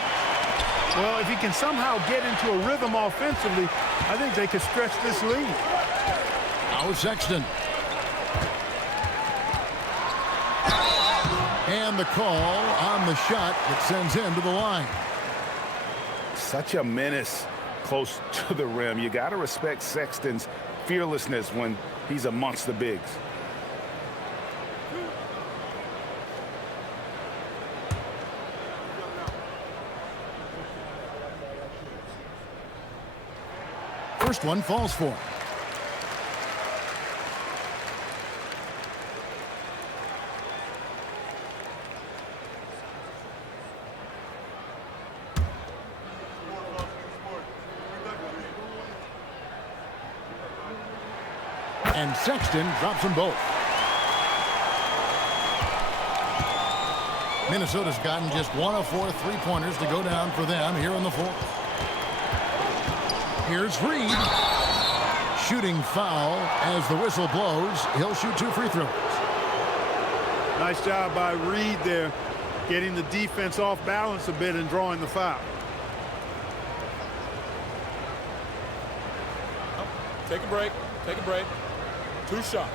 Well, if he can somehow get into a rhythm offensively, I think they could stretch this lead. Now Sexton. And the call on the shot that sends him to the line. Such a menace close to the rim. You got to respect Sexton's fearlessness when he's amongst the bigs. First one falls for him. And Sexton drops them both. Minnesota's gotten just 1 of 4 three-pointers to go down for them here in the fourth. Here's Reed. Shooting foul as the whistle blows. He'll shoot 2 free throws. Nice job by Reed there, getting the defense off balance a bit and drawing the foul. Take a break. Take a break. 2 shots.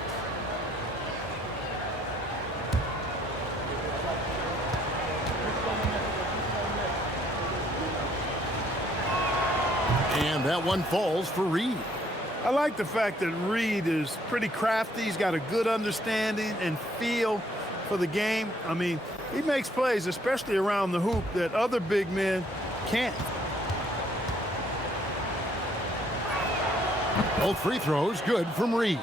And that one falls for Reed. I like the fact that Reed is pretty crafty. He's got a good understanding and feel for the game. I mean, he makes plays, especially around the hoop, that other big men can't. Both free throws good from Reed.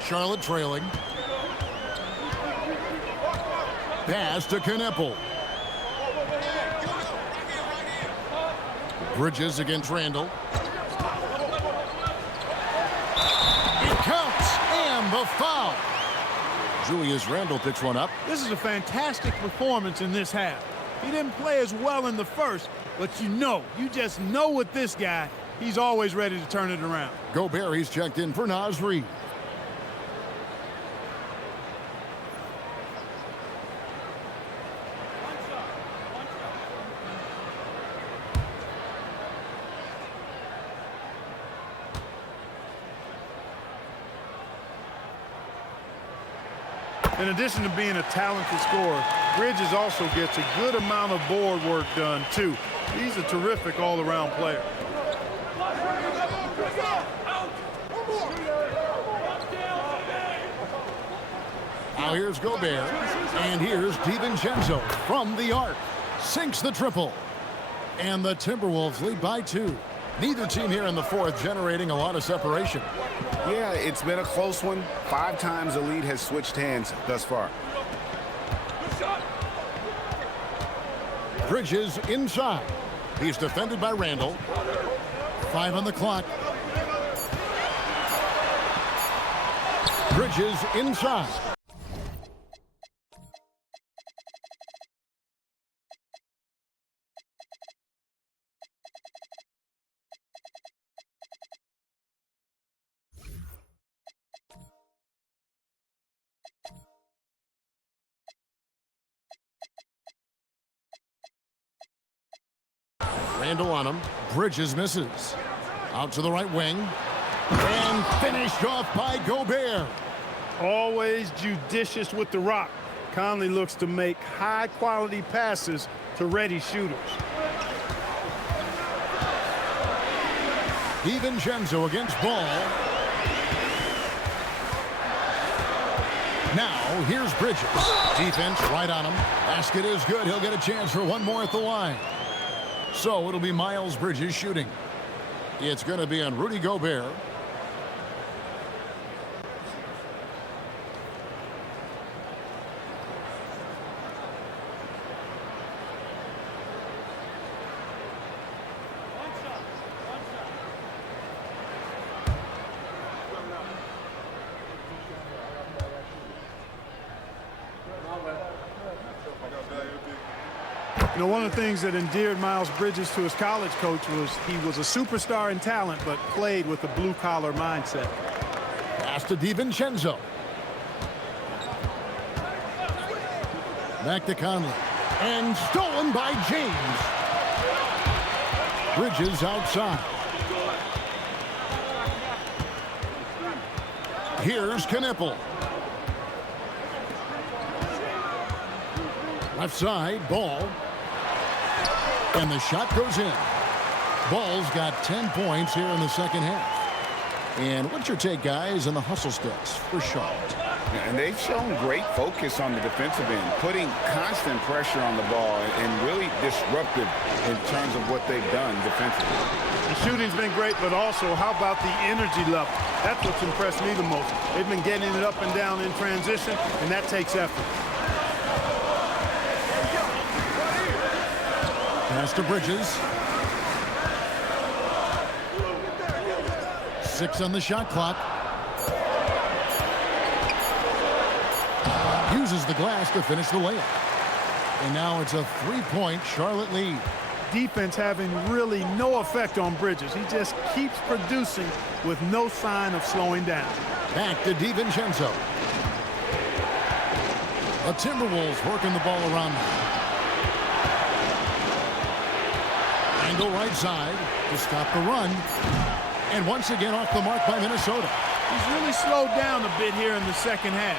Charlotte trailing. Pass to Kneppel. Bridges against Randall. It counts, and the foul. Julius Randle picks one up. This is a fantastic performance in this half. He didn't play as well in the first, but you just know with this guy, he's always ready to turn it around. Gobert, he's checked in for Naz Reid. In addition to being a talented scorer, Bridges also gets a good amount of board work done, too. He's a terrific all-around player. Now here's Gobert, and here's DiVincenzo from the arc. Sinks the triple. And the Timberwolves lead by 2. Neither team here in the fourth generating a lot of separation. Yeah, it's been a close one. 5 times the lead has switched hands thus far. Bridges inside. He's defended by Randall. 5 on the clock. Bridges inside. Randall on him. Bridges misses. Out to the right wing. And finished off by Gobert. Always judicious with the rock. Conley looks to make high-quality passes to ready shooters. DiVincenzo against Ball. Now, here's Bridges. Defense right on him. Basket is good. He'll get a chance for one more at the line. So it'll be Miles Bridges shooting. It's going to be on Rudy Gobert. You know, one of the things that endeared Miles Bridges to his college coach was he was a superstar in talent, but played with a blue-collar mindset. Pass to DiVincenzo. Back to Conley. And stolen by James. Bridges outside. Here's Knipple. Left side, Ball. And the shot goes in. Ball's got 10 points here in the second half. And what's your take, guys, on the hustle sticks for Charlotte? And they've shown great focus on the defensive end, putting constant pressure on the ball and really disruptive in terms of what they've done defensively. The shooting's been great, but also how about the energy level? That's what's impressed me the most. They've been getting it up and down in transition, and that takes effort. Pass to Bridges. 6 on the shot clock. Uses the glass to finish the layup. And now it's a 3-point Charlotte lead. Defense having really no effect on Bridges. He just keeps producing with no sign of slowing down. Back to DiVincenzo. The Timberwolves working the ball around them. Angle right side to stop the run. And once again off the mark by Minnesota. He's really slowed down a bit here in the second half.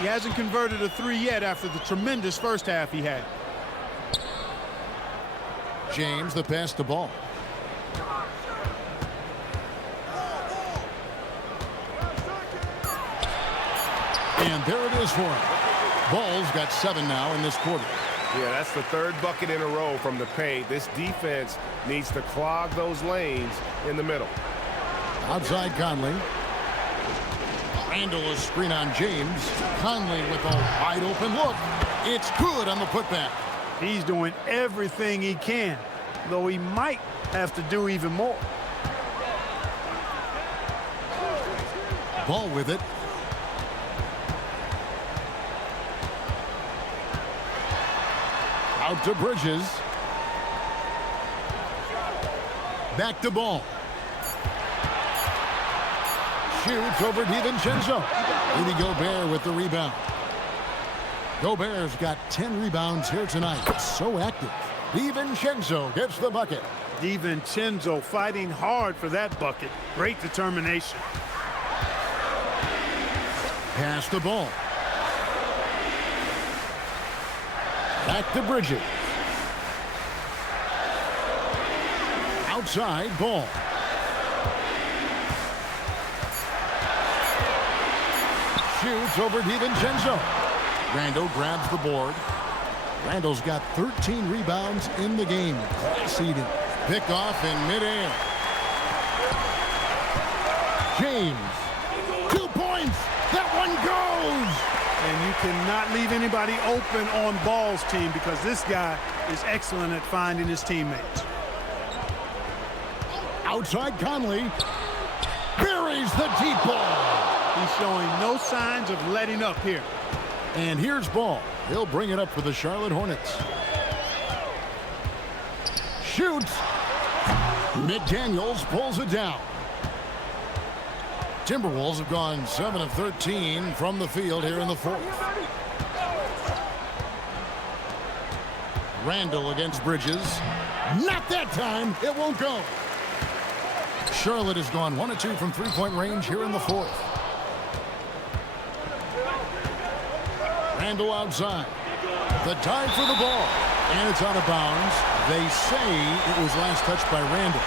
He hasn't converted a 3 yet after the tremendous first half he had. James, the pass to Ball. And there it is for him. Ball's got 7 now in this quarter. Yeah, that's the 3rd bucket in a row from the paint. This defense needs to clog those lanes in the middle. Outside Conley. Randall a screen on James. Conley with a wide open look. It's good on the putback. He's doing everything he can, though he might have to do even more. Ball with it. Out to Bridges. Back to Ball. Shoots over DiVincenzo. Rudy Gobert with the rebound. Gobert's got 10 rebounds here tonight. So active. DiVincenzo gets the bucket. DiVincenzo fighting hard for that bucket. Great determination. Pass the ball. Back to Bridges. Outside Ball. Shoots over DiVincenzo. Randall grabs the board. Randall's got 13 rebounds in the game. Class eating. Pick off in midair. James. 2 points. That one goes. And you cannot leave anybody open on Ball's team because this guy is excellent at finding his teammates. Outside Conley. Buries the deep ball. He's showing no signs of letting up here. And here's Ball. He'll bring it up for the Charlotte Hornets. Shoots. McDaniels pulls it down. Timberwolves have gone 7 of 13 from the field here in the 4th. Randall against Bridges. Not that time. It won't go. Charlotte has gone 1 of 2 from 3-point range here in the 4th. Randall outside. The dive for the ball. And it's out of bounds. They say it was last touched by Randall.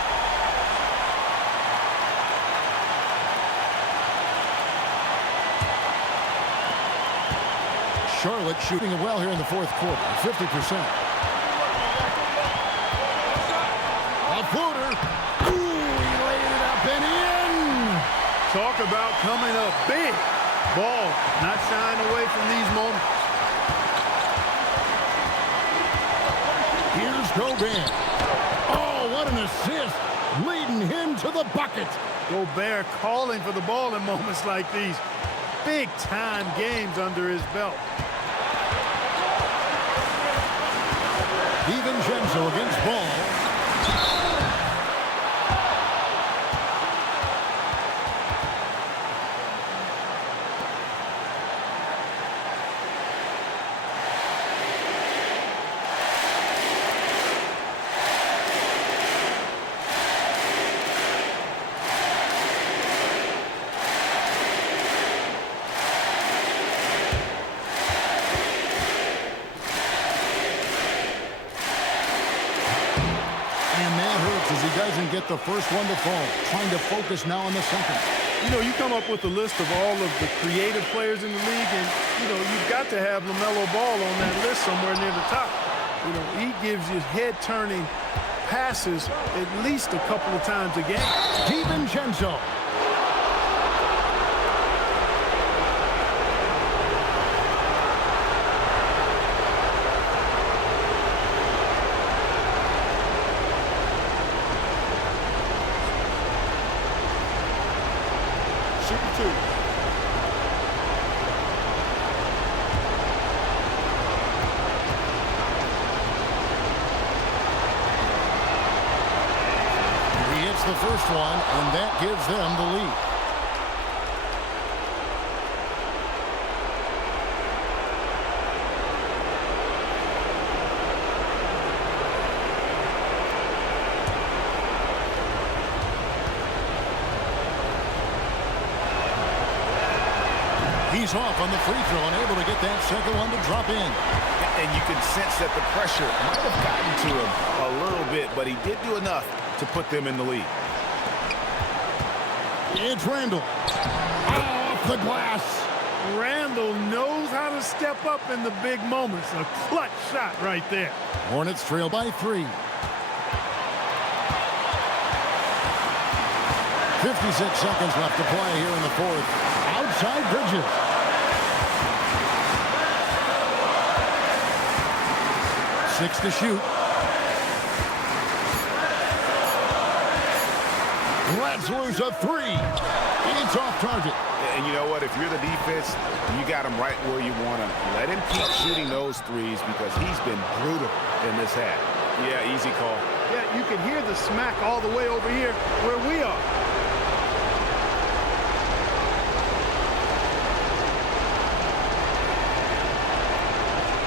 Charlotte shooting it well here in the 4th quarter. 50%. A floater. Ooh, he laid it up and in. Talk about coming up big. Ball not shying away from these moments. Here's Gobert. Oh, what an assist. Leading him to the bucket. Gobert calling for the ball in moments like these. Big-time games under his belt. DiVincenzo against Ball. Doesn't get the first one to fall. Trying to focus now on the second. You know, you come up with a list of all of the creative players in the league, and, you know, you've got to have LaMelo Ball on that list somewhere near the top. You know, he gives you head-turning passes at least a couple of times a game. DiVincenzo. The first one, and that gives them the lead. He's off on the free throw and able to get that second one to drop in. And you can sense that the pressure might have gotten to him a little bit, but he did do enough to put them in the lead. It's Randall. Off the glass. Randall knows how to step up in the big moments. A clutch shot right there. Hornets trail by 3. 56 seconds left to play here in the fourth. Outside Bridges. Six to shoot. Lets loose a 3. It's off target. And you know what? If you're the defense, you got him right where you want him. Let him keep shooting those threes because he's been brutal in this half. Yeah, easy call. Yeah, you can hear the smack all the way over here where we are.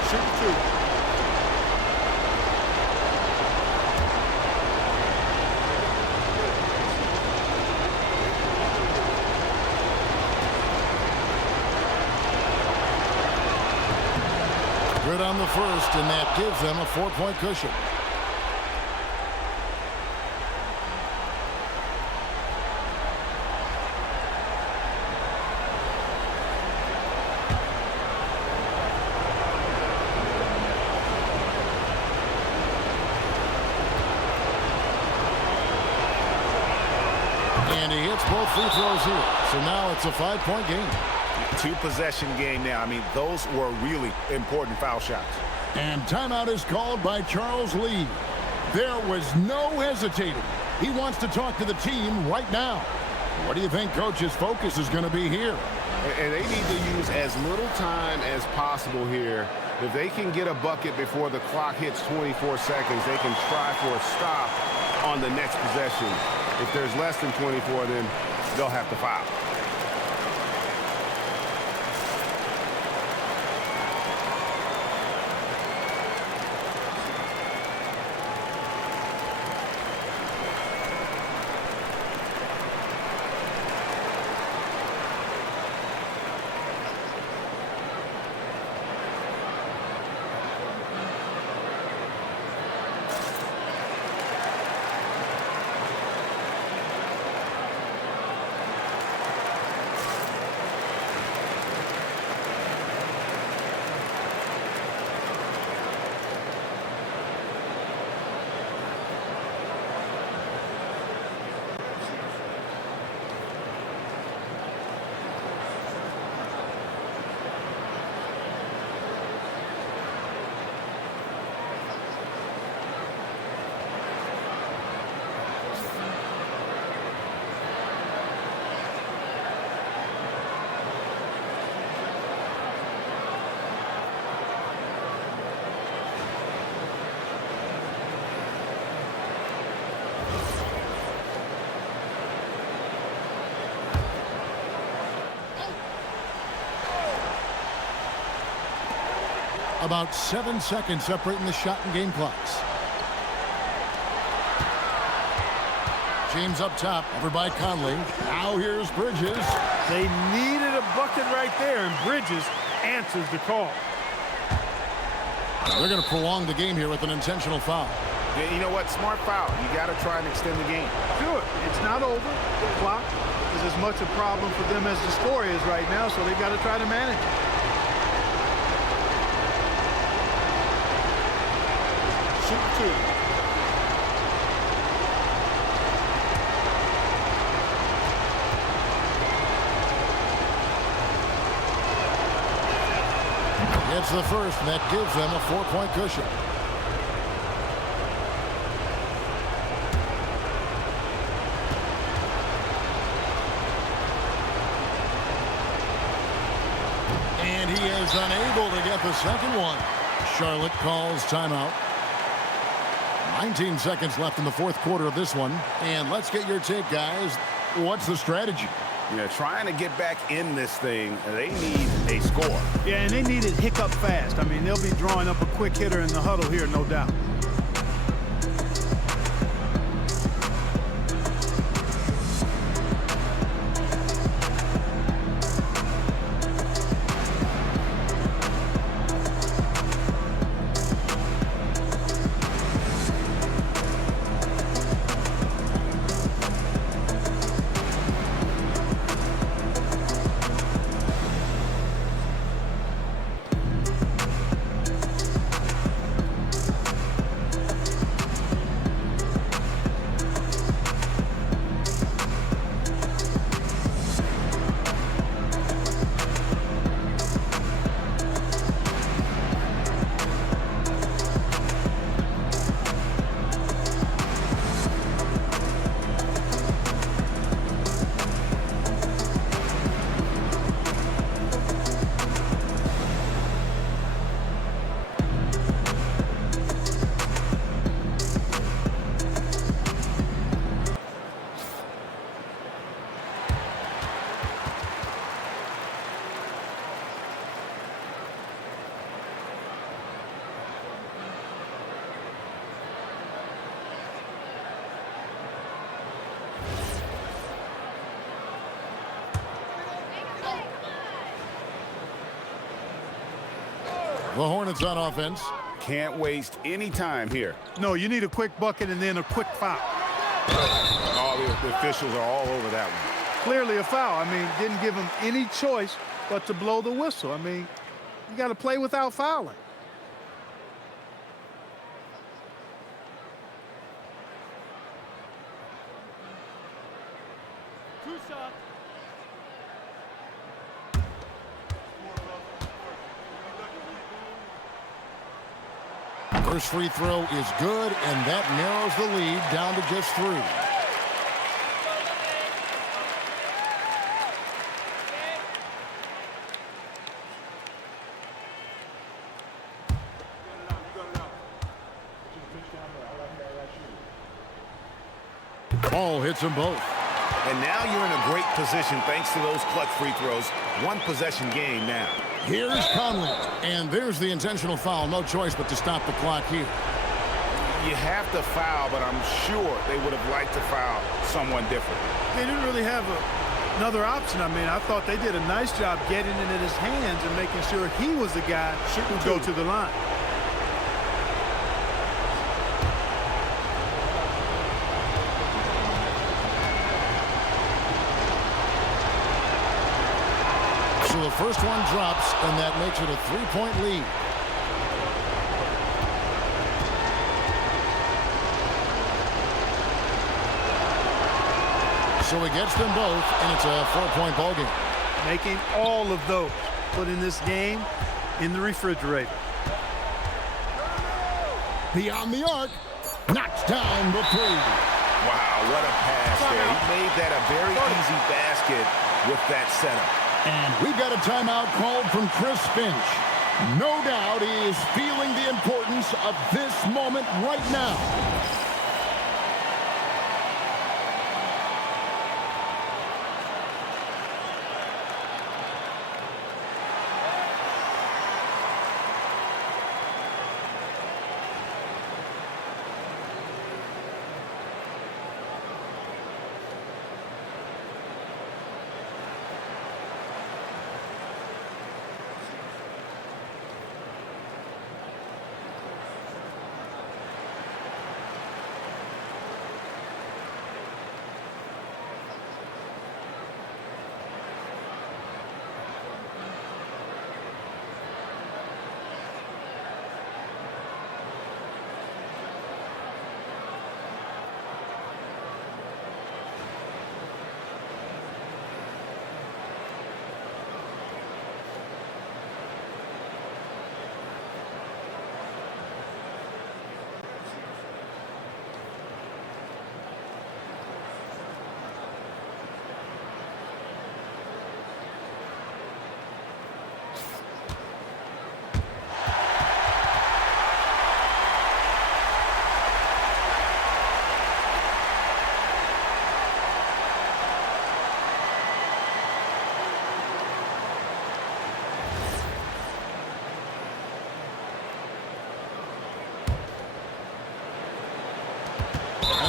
Shoot 2. Good on the first, and that gives them a 4-point cushion. And he hits both free throws here. So now it's a 5-point game. 2-possession game now. I mean, those were really important foul shots. And timeout is called by Charles Lee. There was no hesitating. He wants to talk to the team right now. What do you think Coach's focus is going to be here? And they need to use as little time as possible here. If they can get a bucket before the clock hits 24 seconds, they can try for a stop on the next possession. If there's less than 24, then they'll have to foul. About 7 seconds separating the shot and game clocks. James up top, over by Conley. Now here's Bridges. They needed a bucket right there, and Bridges answers the call. They're going to prolong the game here with an intentional foul. Yeah, you know what? Smart foul. You got to try and extend the game. Sure, it's not over. The clock is as much a problem for them as the score is right now, so they've got to try to manage it. Shoot two. It's the first, and that gives them a 4-point cushion. And he is unable to get the second one. Charlotte calls timeout. 19 seconds left in the fourth quarter of this one. And let's get your take, guys. What's the strategy? Yeah, trying to get back in this thing, they need a score. Yeah, and they need it hiccup fast. I mean, they'll be drawing up a quick hitter in the huddle here, no doubt. The Hornets on offense. Can't waste any time here. No, you need a quick bucket and then a quick foul. Oh, the officials are all over that one. Clearly a foul. I mean, didn't give them any choice but to blow the whistle. I mean, you got to play without fouling. First free throw is good, and that narrows the lead down to just 3. Ball hits them both. And now you're in a great position thanks to those clutch free throws. One possession game now. Here's Conley. And there's the intentional foul. No choice but to stop the clock here. You have to foul, but I'm sure they would have liked to foul someone different. They didn't really have another option. I mean, I thought they did a nice job getting it in his hands and making sure he was the guy who would go to the line. So the first one drops, and that makes it a 3-point lead. So he gets them both, and it's a 4-point ball game. Making all of those, putting this game in the refrigerator. Beyond the arc, knocks down the 3. Wow, what a pass there. He made that a very easy basket with that setup. And we've got a timeout called from Chris Finch. No doubt he is feeling the importance of this moment right now.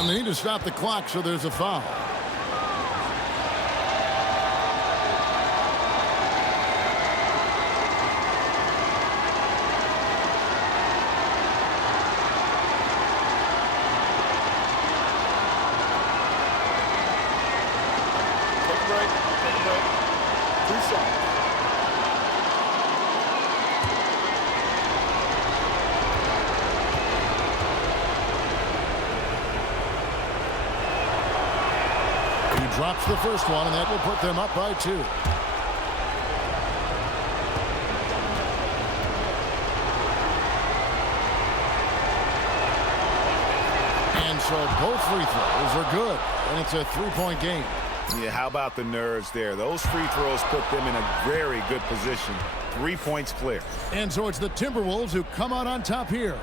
And they need to stop the clock, so there's a foul. Drops the first one, and that will put them up by 2. And so both free throws are good, and it's a 3-point game. Yeah, how about the nerves there? Those free throws put them in a very good position. 3 points clear. And so it's the Timberwolves who come out on top here.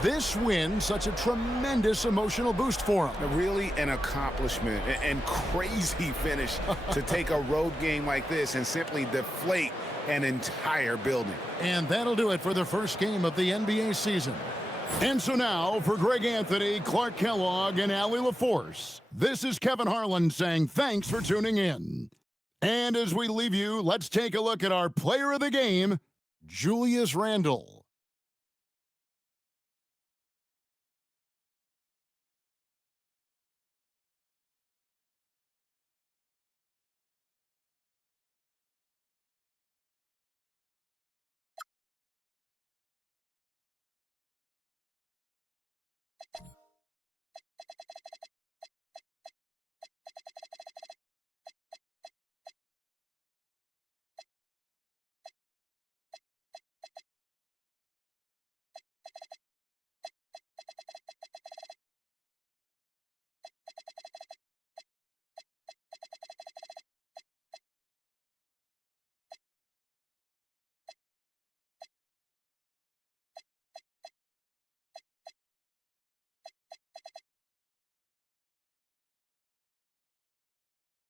This win, such a tremendous emotional boost for them. Really an accomplishment and crazy finish to take a road game like this and simply deflate an entire building. And that'll do it for the first game of the NBA season. And so now, for Greg Anthony, Clark Kellogg, and Allie LaForce, this is Kevin Harlan saying thanks for tuning in. And as we leave you, let's take a look at our player of the game, Julius Randle.